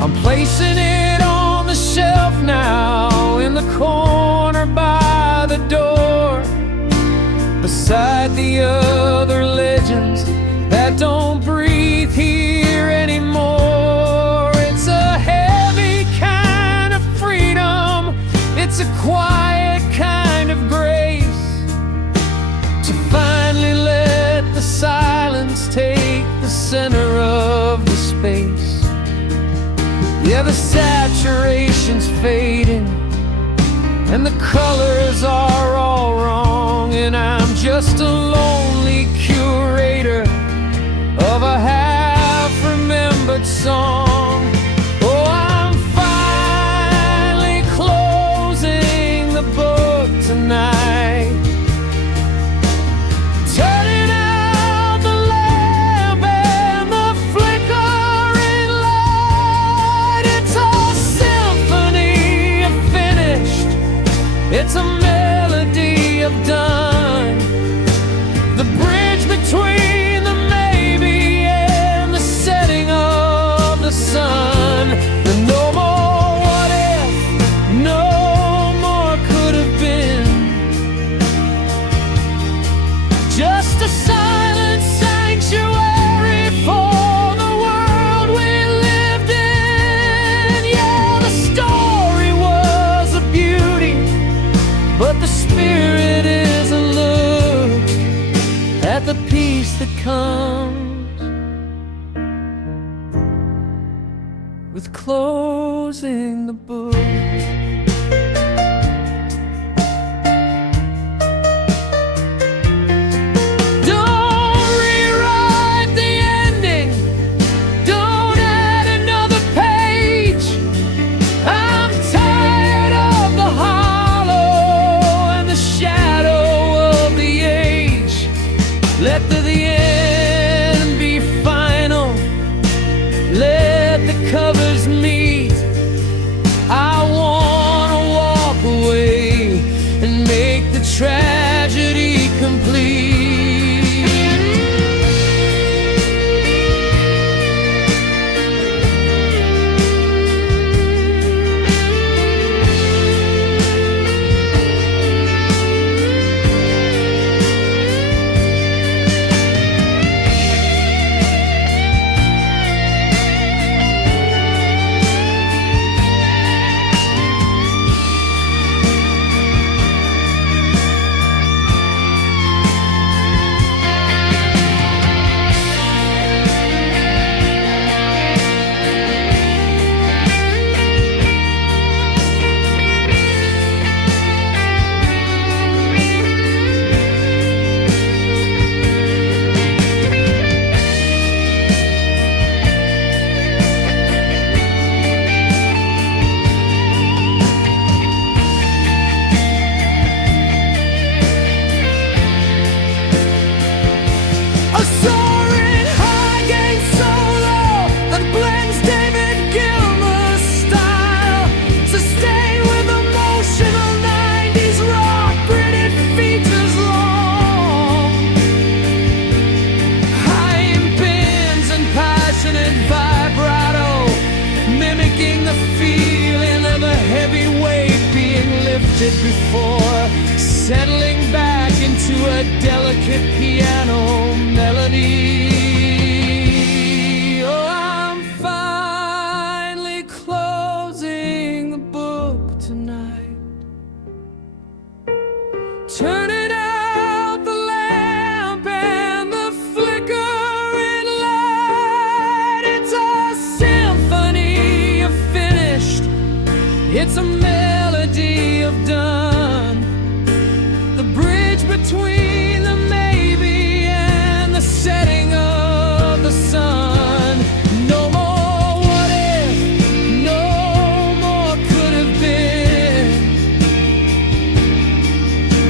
I'm placing it on the shelf now, in the corner by the door, beside the other legends that don't breathe here anymore. It's a heavy kind of freedom, it's a quiet kind of grace, to finally let the silence take the center of the space. Yeah, the saturation's fading and the colors are all wrong, and I'm just a lonely curator of a half-remembered song. Oh, I'm finally closing the book tonight, turning out the lamp and the flickering light. It's a symphony of finished, it's a melody of done. The bridge between the maybe and the setting of the sun. complete. A soaring high gain solo that blends David Gilmour's style, sustained with emotional 90s rock, gritted features long. High in bends and passionate vibrato, mimicking the feeling of a heavy weight being lifted before settling back into a delicate piano melody. Oh, I'm finally closing the book tonight, turning out the lamp and the flickering light. It's a symphony of finished, it's a melody of done, the bridge between the maybe and the setting of the sun. No more what if, no more could have been,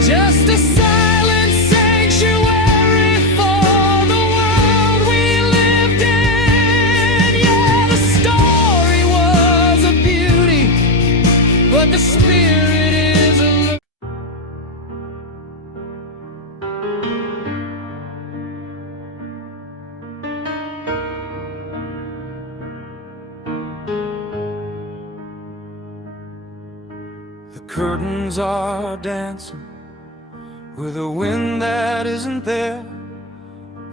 just a silent sanctuary for the world we lived in. Yeah, the story was a beauty, but the spirit is a The curtains are dancing with a wind that isn't there.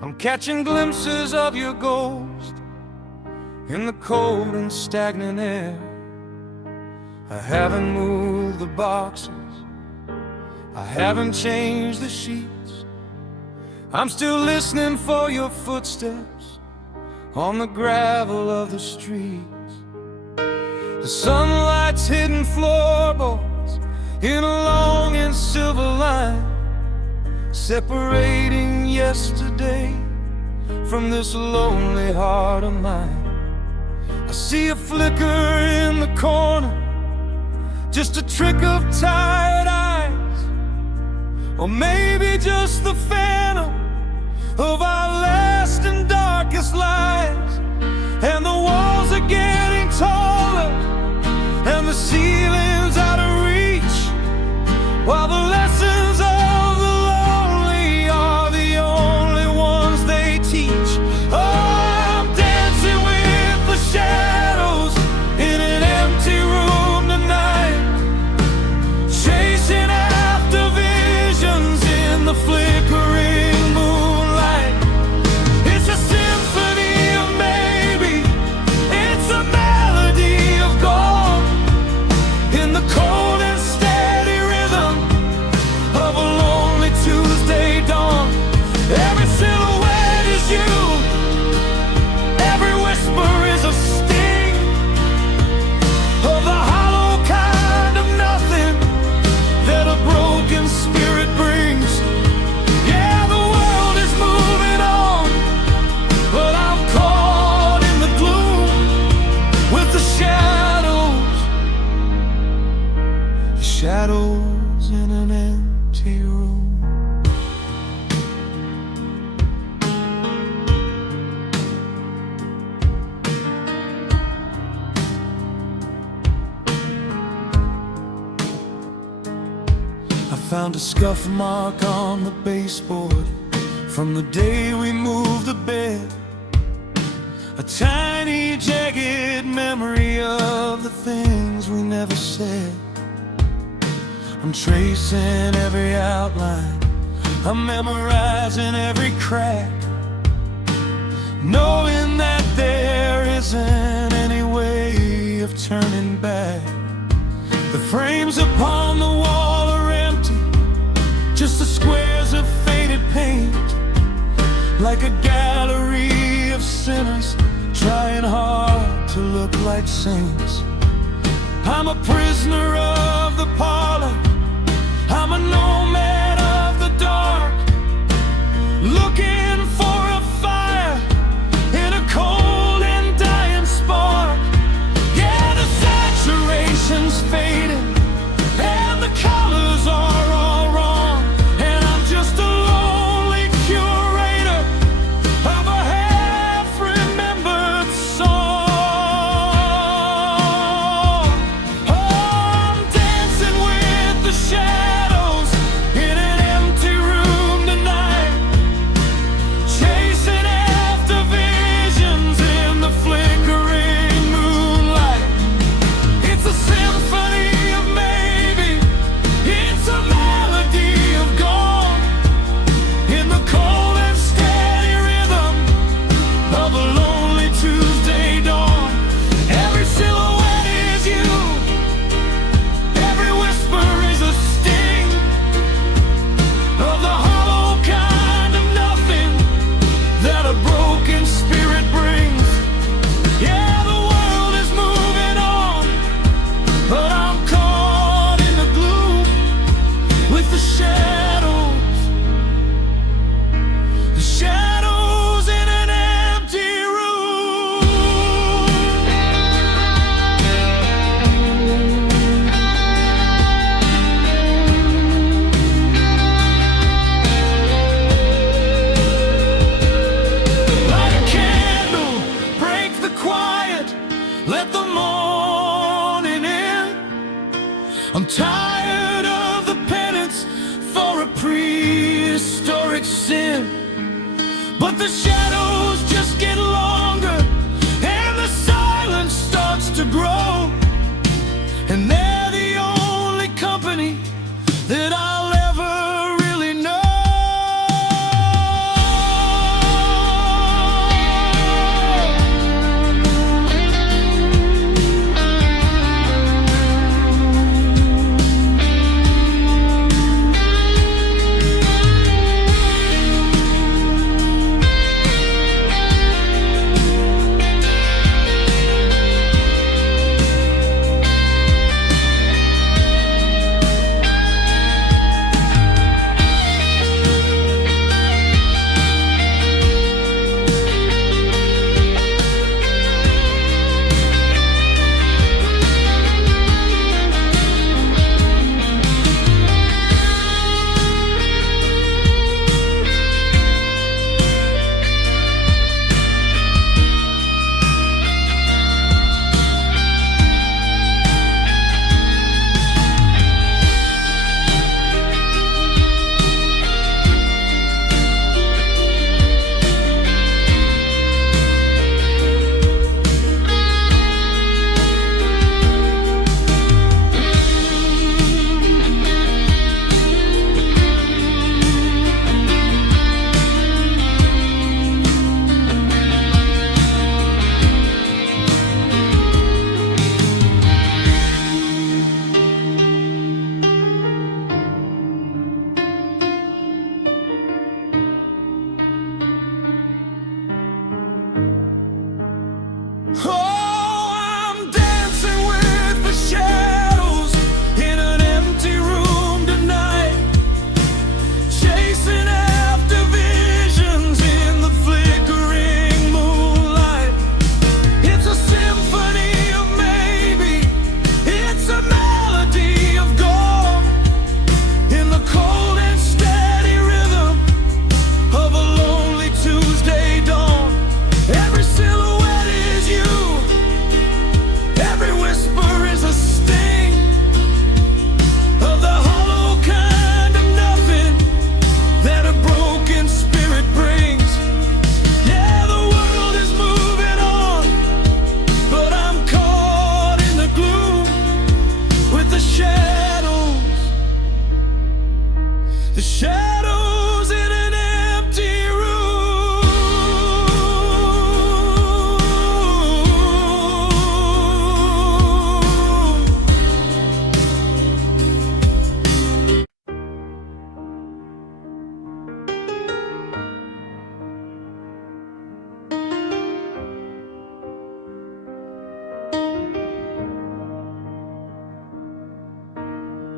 I'm catching glimpses of your ghost in the cold and stagnant air. I haven't moved the boxes, I haven't changed the sheets. I'm still listening for your footsteps on the gravel of the streets. The sunlight's hitting floorboards in a long and silver line, separating yesterday from this lonely heart of mine. I see a flicker in the corner, just a trick of tired eyes, or maybe just the phantom of our last and darkest lies. And the walls are getting taller and the ceiling's out of reach, while the lessons of the lonely are the only ones they teach. Oh, I'm dancing with the shadows in an empty room tonight, chasing after visions in the flickering moonlight. It's a symphony of maybe, it's a melody of gold in the cold and steady rhythm of a lonely Tuesday dawn. Every silhouette is you, every whisper is a sting of the hollow kind of nothing that a broken spirit brings. Yeah, the world is moving on, but I'm caught in the gloom with the shadows in an empty room. I Found a scuff mark on the baseboard from the day we moved the bed. A tiny jagged memory of the things we never said. I'm tracing every outline, I'm memorizing every crack, knowing that there isn't any way of turning back. The frames upon the wall are empty, just the squares of faded paint, like a gallery of sinners trying hard to look like saints. I'm a prisoner of the parlor, I'm a nomad of the dark, looking for a fire in a cold and dying spark. Yeah, the saturation's fading and the colors are all wrong, and I'm just a lonely curator of a half-remembered song. Oh, I'm dancing with the shadows in an empty room tonight, chasing after visions in the flickering moonlight. It's a symphony of maybe, it's a melody of gone, in the cold and steady rhythm of a lonely Tuesday dawn. Every silhouette is you, every whisper is a sting of the hollow kind of nothing that a broken spirit brings. Yeah, the world is moving on, but I'm caught in the gloom with the shadows in an empty room. Light a candle, break the quiet, let the morning in. I'm tired of the penance for a prehistoric sin, but the shadows just get longer and the silence starts to grow, and they're the only company that I'll ever really know.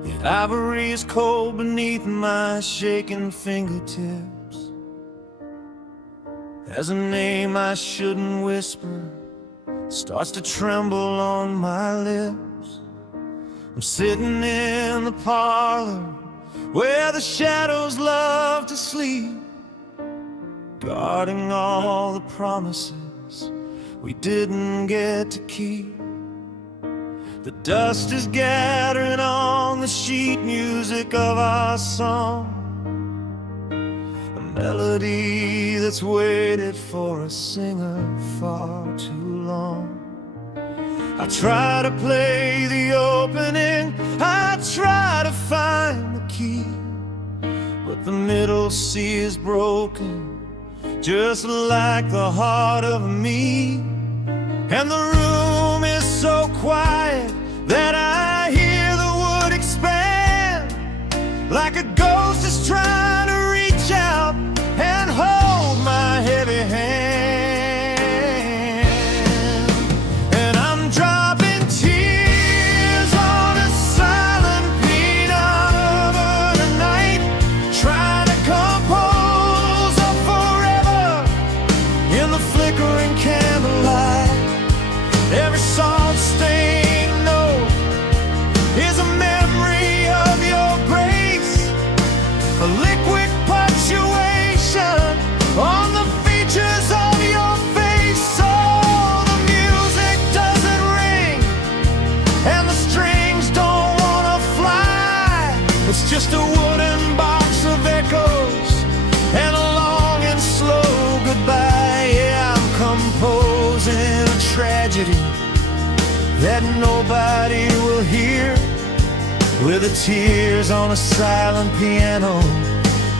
Yet ivory is cold beneath my shaking fingertips, as a name I shouldn't whisper starts to tremble on my lips. I'm sitting in the parlor where the shadows love to sleep, guarding all the promises we didn't get to keep. The dust is gathering on the sheet music of our song, a melody that's waited for a singer far too long. I try to play the opening, I try to find the key, but the middle C is broken, just like the heart of me. And the room is so quiet that I hear the wood expand, like a ghost is trying to reach out and hold my heavy hand. And I'm dropping tears on a silent piano tonight, trying to compose a forever in the flickering candlelight. Every salt-stained note is a memory of your grace, a liquid punctuation on the features of your face. So the music doesn't ring and the strings don't wanna fly. It's just a wooden box of echoes and a long and slow goodbye. Yeah, I'm composing a tragedy that nobody will hear, with the tears on a silent piano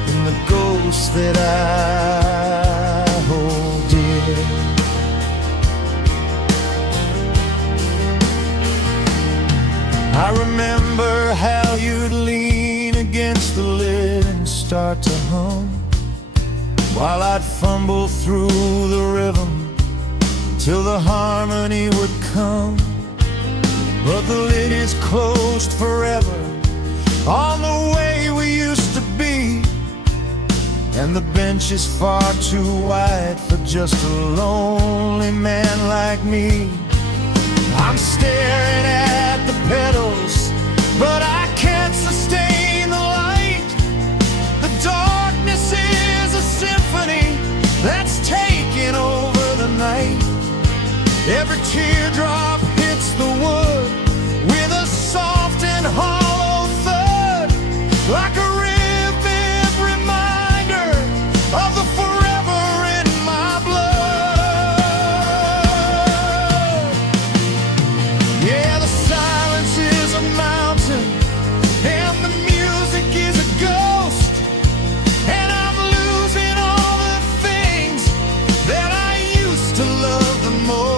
and the ghost that I hold dear. I remember how you'd lean against the lid and start to hum, while I'd fumble through the rhythm till the harmony would come. But the lid is closed forever on the way we used to be, and the bench is far too wide for just a lonely man like me. I'm staring at the pedals, but I can't sustain the light. The darkness is a symphony that's taking over the night. Every teardrop hits the wood with a soft and hollow thud, like a vivid reminder of the forever in my blood. Yeah, the silence is a mountain and the music is a ghost, and I'm losing all the things that I used to love the most.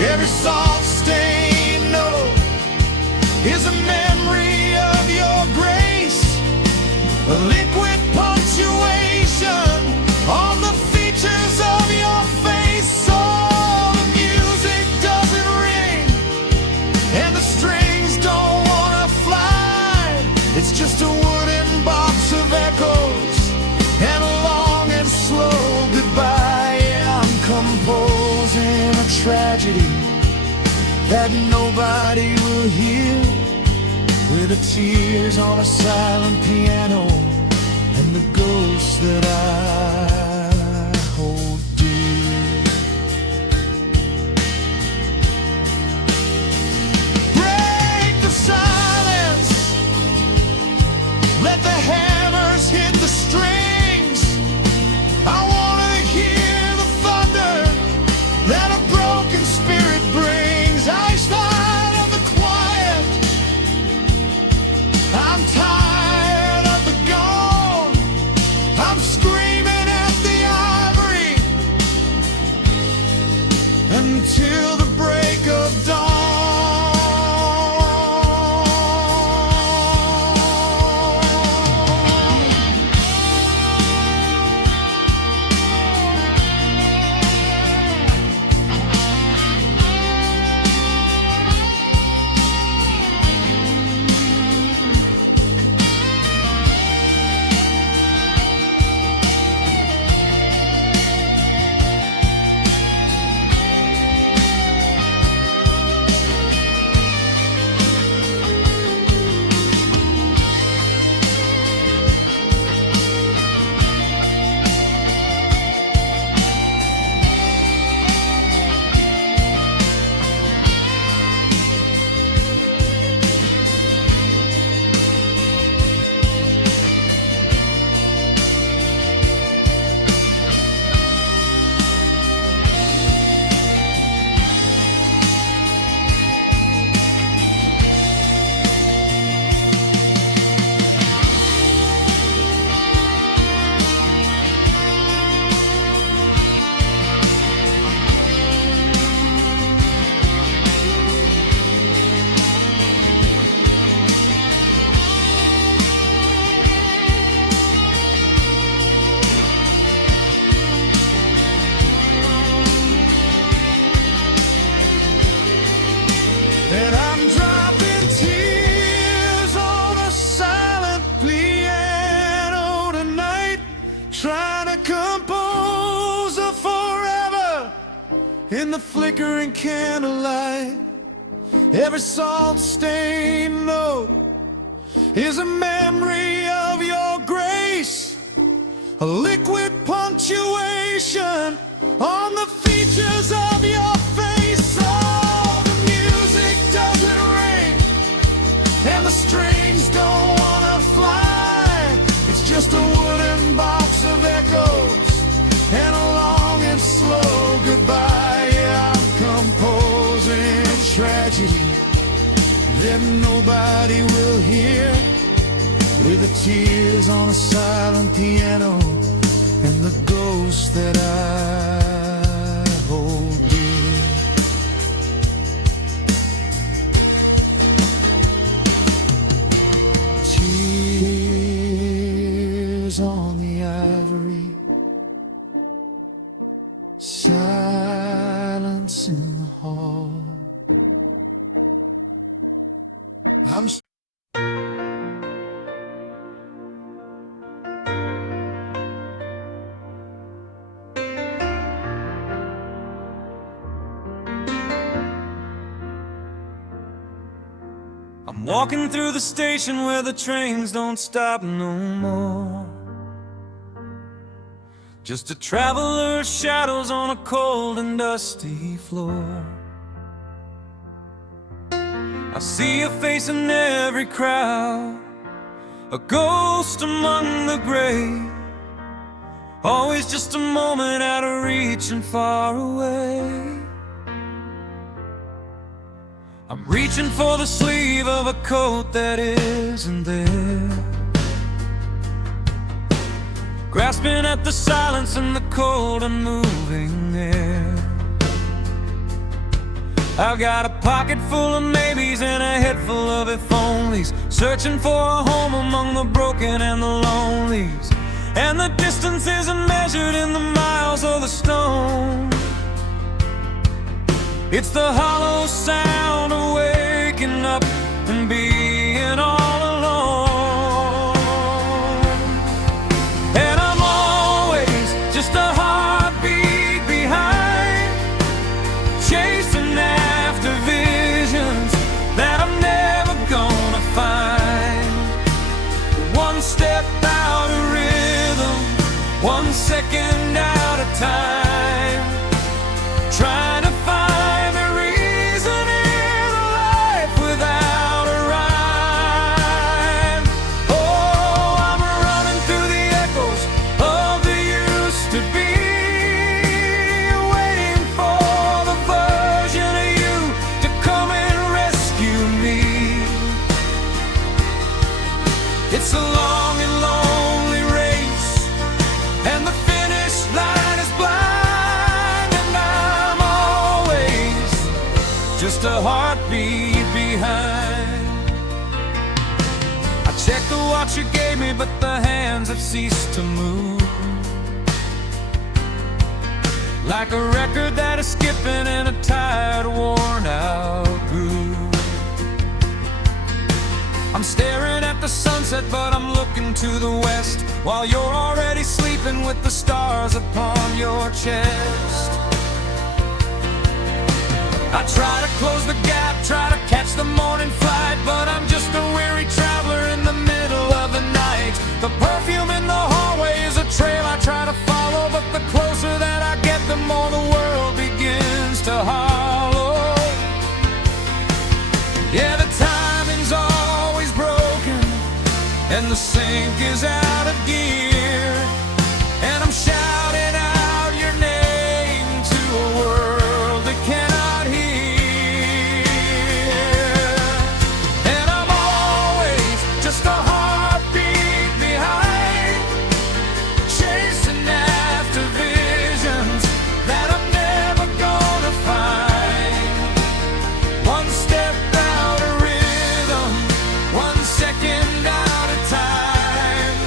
Every salt-stained note is a memory of your grace, a liquid punctuation on the features of your face. So the music doesn't ring and the strings don't wanna fly. It's just a wooden box of echoes and a long and slow goodbye. Yeah, I'm composing a tragedy that nobody will hear, with the tears on a silent piano and the ghost that I hold dear. Break the silence, let the hammers hit the strings. I wanna hear the thunder that a broken spirit brings. Outside of the quiet, I'm tired of the gone. I'm screaming at the ivory until the break of dawn. in the flickering candlelight. Every salt-stained note is a memory of your grace, a liquid punctuation on the features of your face. Oh, the music doesn't ring and the strings don't wanna fly. It's just a wooden box of echoes and a long and slow goodbye. Yeah, I'm composing tragedy that nobody will hear, with the tears on a silent piano and the ghost that I hold dear. Tears on the ivory, silence in the hall. I'm walking through the station where the trains don't stop no more. Just a traveler's shadows on a cold and dusty floor. I see a face in every crowd, a ghost among the gray. Always just a moment out of reach and far away. I'm reaching for the sleeve of a coat that isn't there, grasping at the silence and the cold and moving air. I've got a pocket full of maybes and a head full of if-onlys, searching for a home among the broken and the lonelies. And the distance isn't measured in the miles or the stone. It's the hollow sound of waking up and being all alone. And I'm always just a heartbeat behind, chasing after visions that I'm never gonna find. One step out of rhythm, 1 second out of time, trying to find a reason in a life without a rhyme. Oh, I'm running through the echoes of the used to be, waiting for the version of you to come and rescue me. It's a long and lonely race, and the finish line is blind, and I'm always just a heartbeat behind. I checked the watch you gave me, but the hands have ceased to move, like a record that is skipping in a tired, worn-out groove. I'm staring at the sunset, but I'm looking to the west, while you're already sleeping with the stars upon your chest. I try to close the gap, try to catch the morning flight, but I'm just a weary traveler in the middle of the night. The perfume in the hallway is a trail I try to follow, but the closer that I get, the more the world begins to hollow. Yeah, the timing's always broken, and the sink is out of gear, and I'm shouting out your name to a world that cannot hear. And I'm always just a heartbeat behind, chasing after visions that I'm never gonna find. One step out of rhythm, 1 second out of time,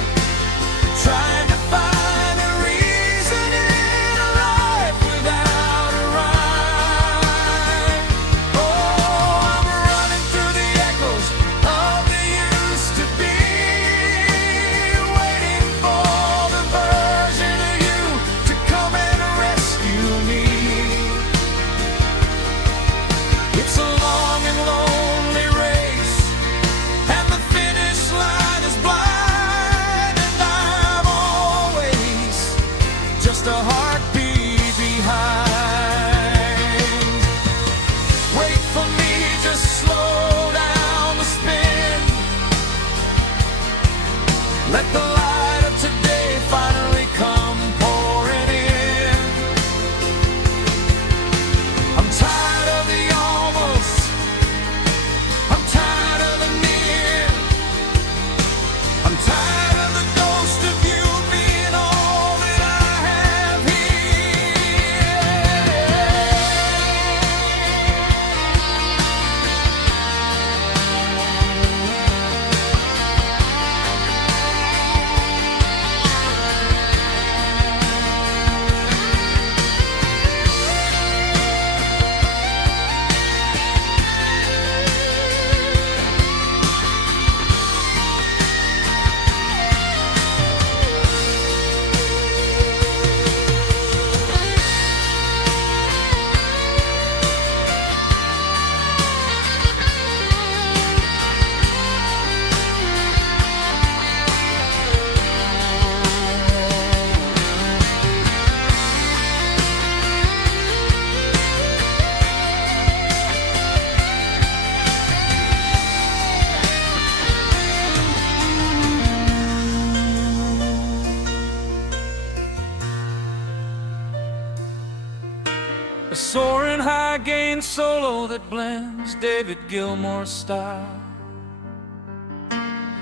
sustained solo that blends David Gilmour's style,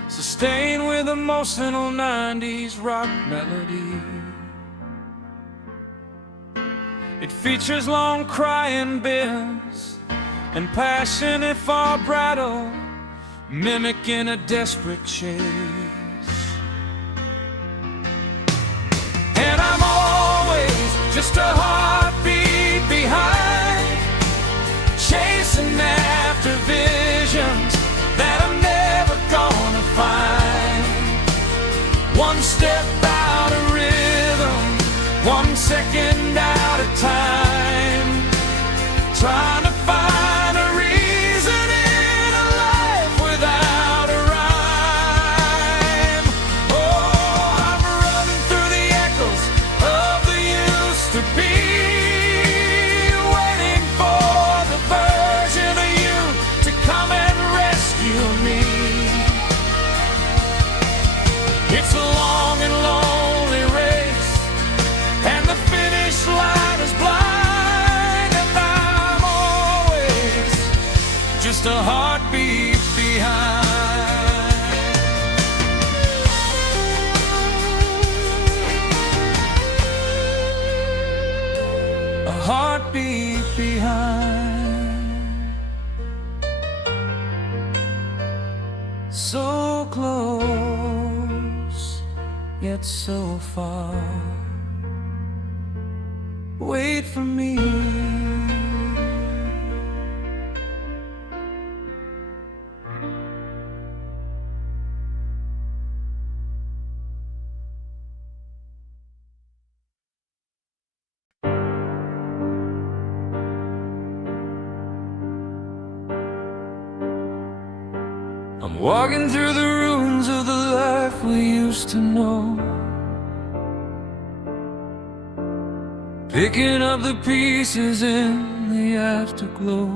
sustained with emotional 90s rock melody. It features long crying bends and passionate vibrato, mimicking a desperate chase. And I'm always just a heartbeat behind, chasing after visions that I'm never gonna find. One step out of rhythm, 1 second out of time, trying to find a reason in a life without a rhyme. Oh, I'm running through the echoes of the used to be, waiting for the version of you to come and rescue me. It's a long and lonely race, and the finish line is blind, and I'm always just a heartbeat behind. A heartbeat behind. So close, yet so far. Wait for me. I'm walking through the ruins of the life we used to know, picking up the pieces in the afterglow.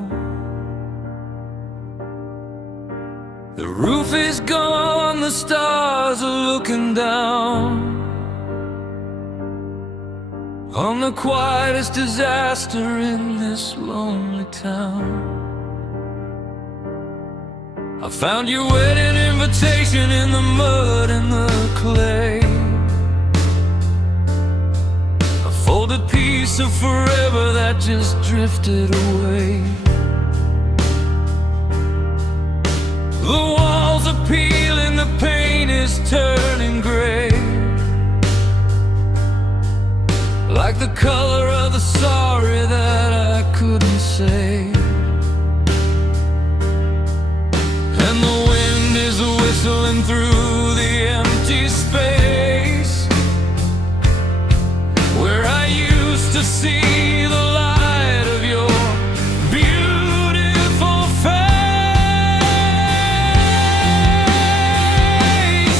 The roof is gone, the stars are looking down on the quietest disaster in this lonely town. I found your wedding invitation in the mud and the clay, a folded piece of forever that just drifted away. The walls are peeling, the paint is turning gray, like the color of the sorry that I couldn't say. And the wind is whistling through the empty space where I used to see the light of your beautiful face.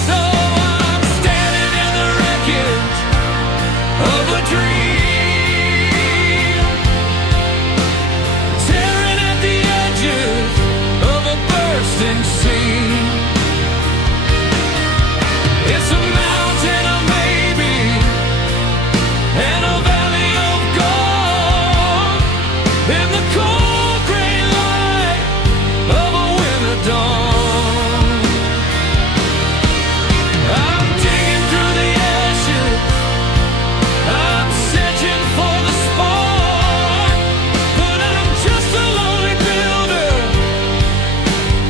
So I'm standing in the wreckage of a dream, tearing at the edges of a bursting scene. It's a mountain of maybe and a valley of gold in the cold gray light of a winter dawn. I'm digging through the ashes, I'm searching for the spark, but I'm just a lonely builder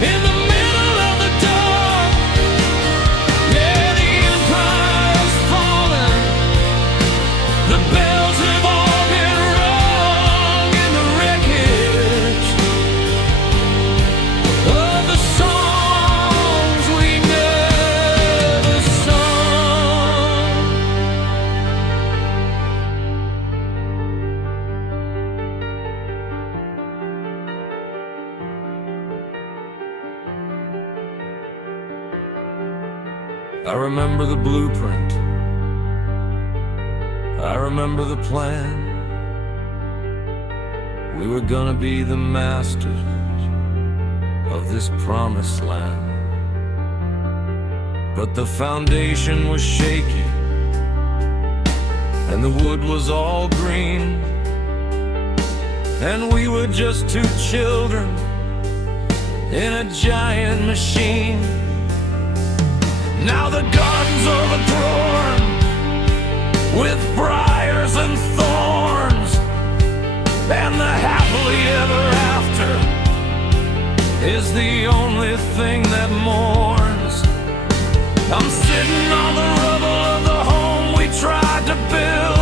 in the middle of the dark. Yeah, the empire's fallen, the bells have all been rung in the wreckage of the songs we never sung. I remember the blueprint, I remember the plan. We were gonna be the masters of this promised land. But the foundation was shaky and the wood was all green, and we were just two children in a giant machine. Now the garden's overgrown with briars and thorns, and the happily ever after is the only thing that mourns. I'm sitting on the rubble of the home we tried to build,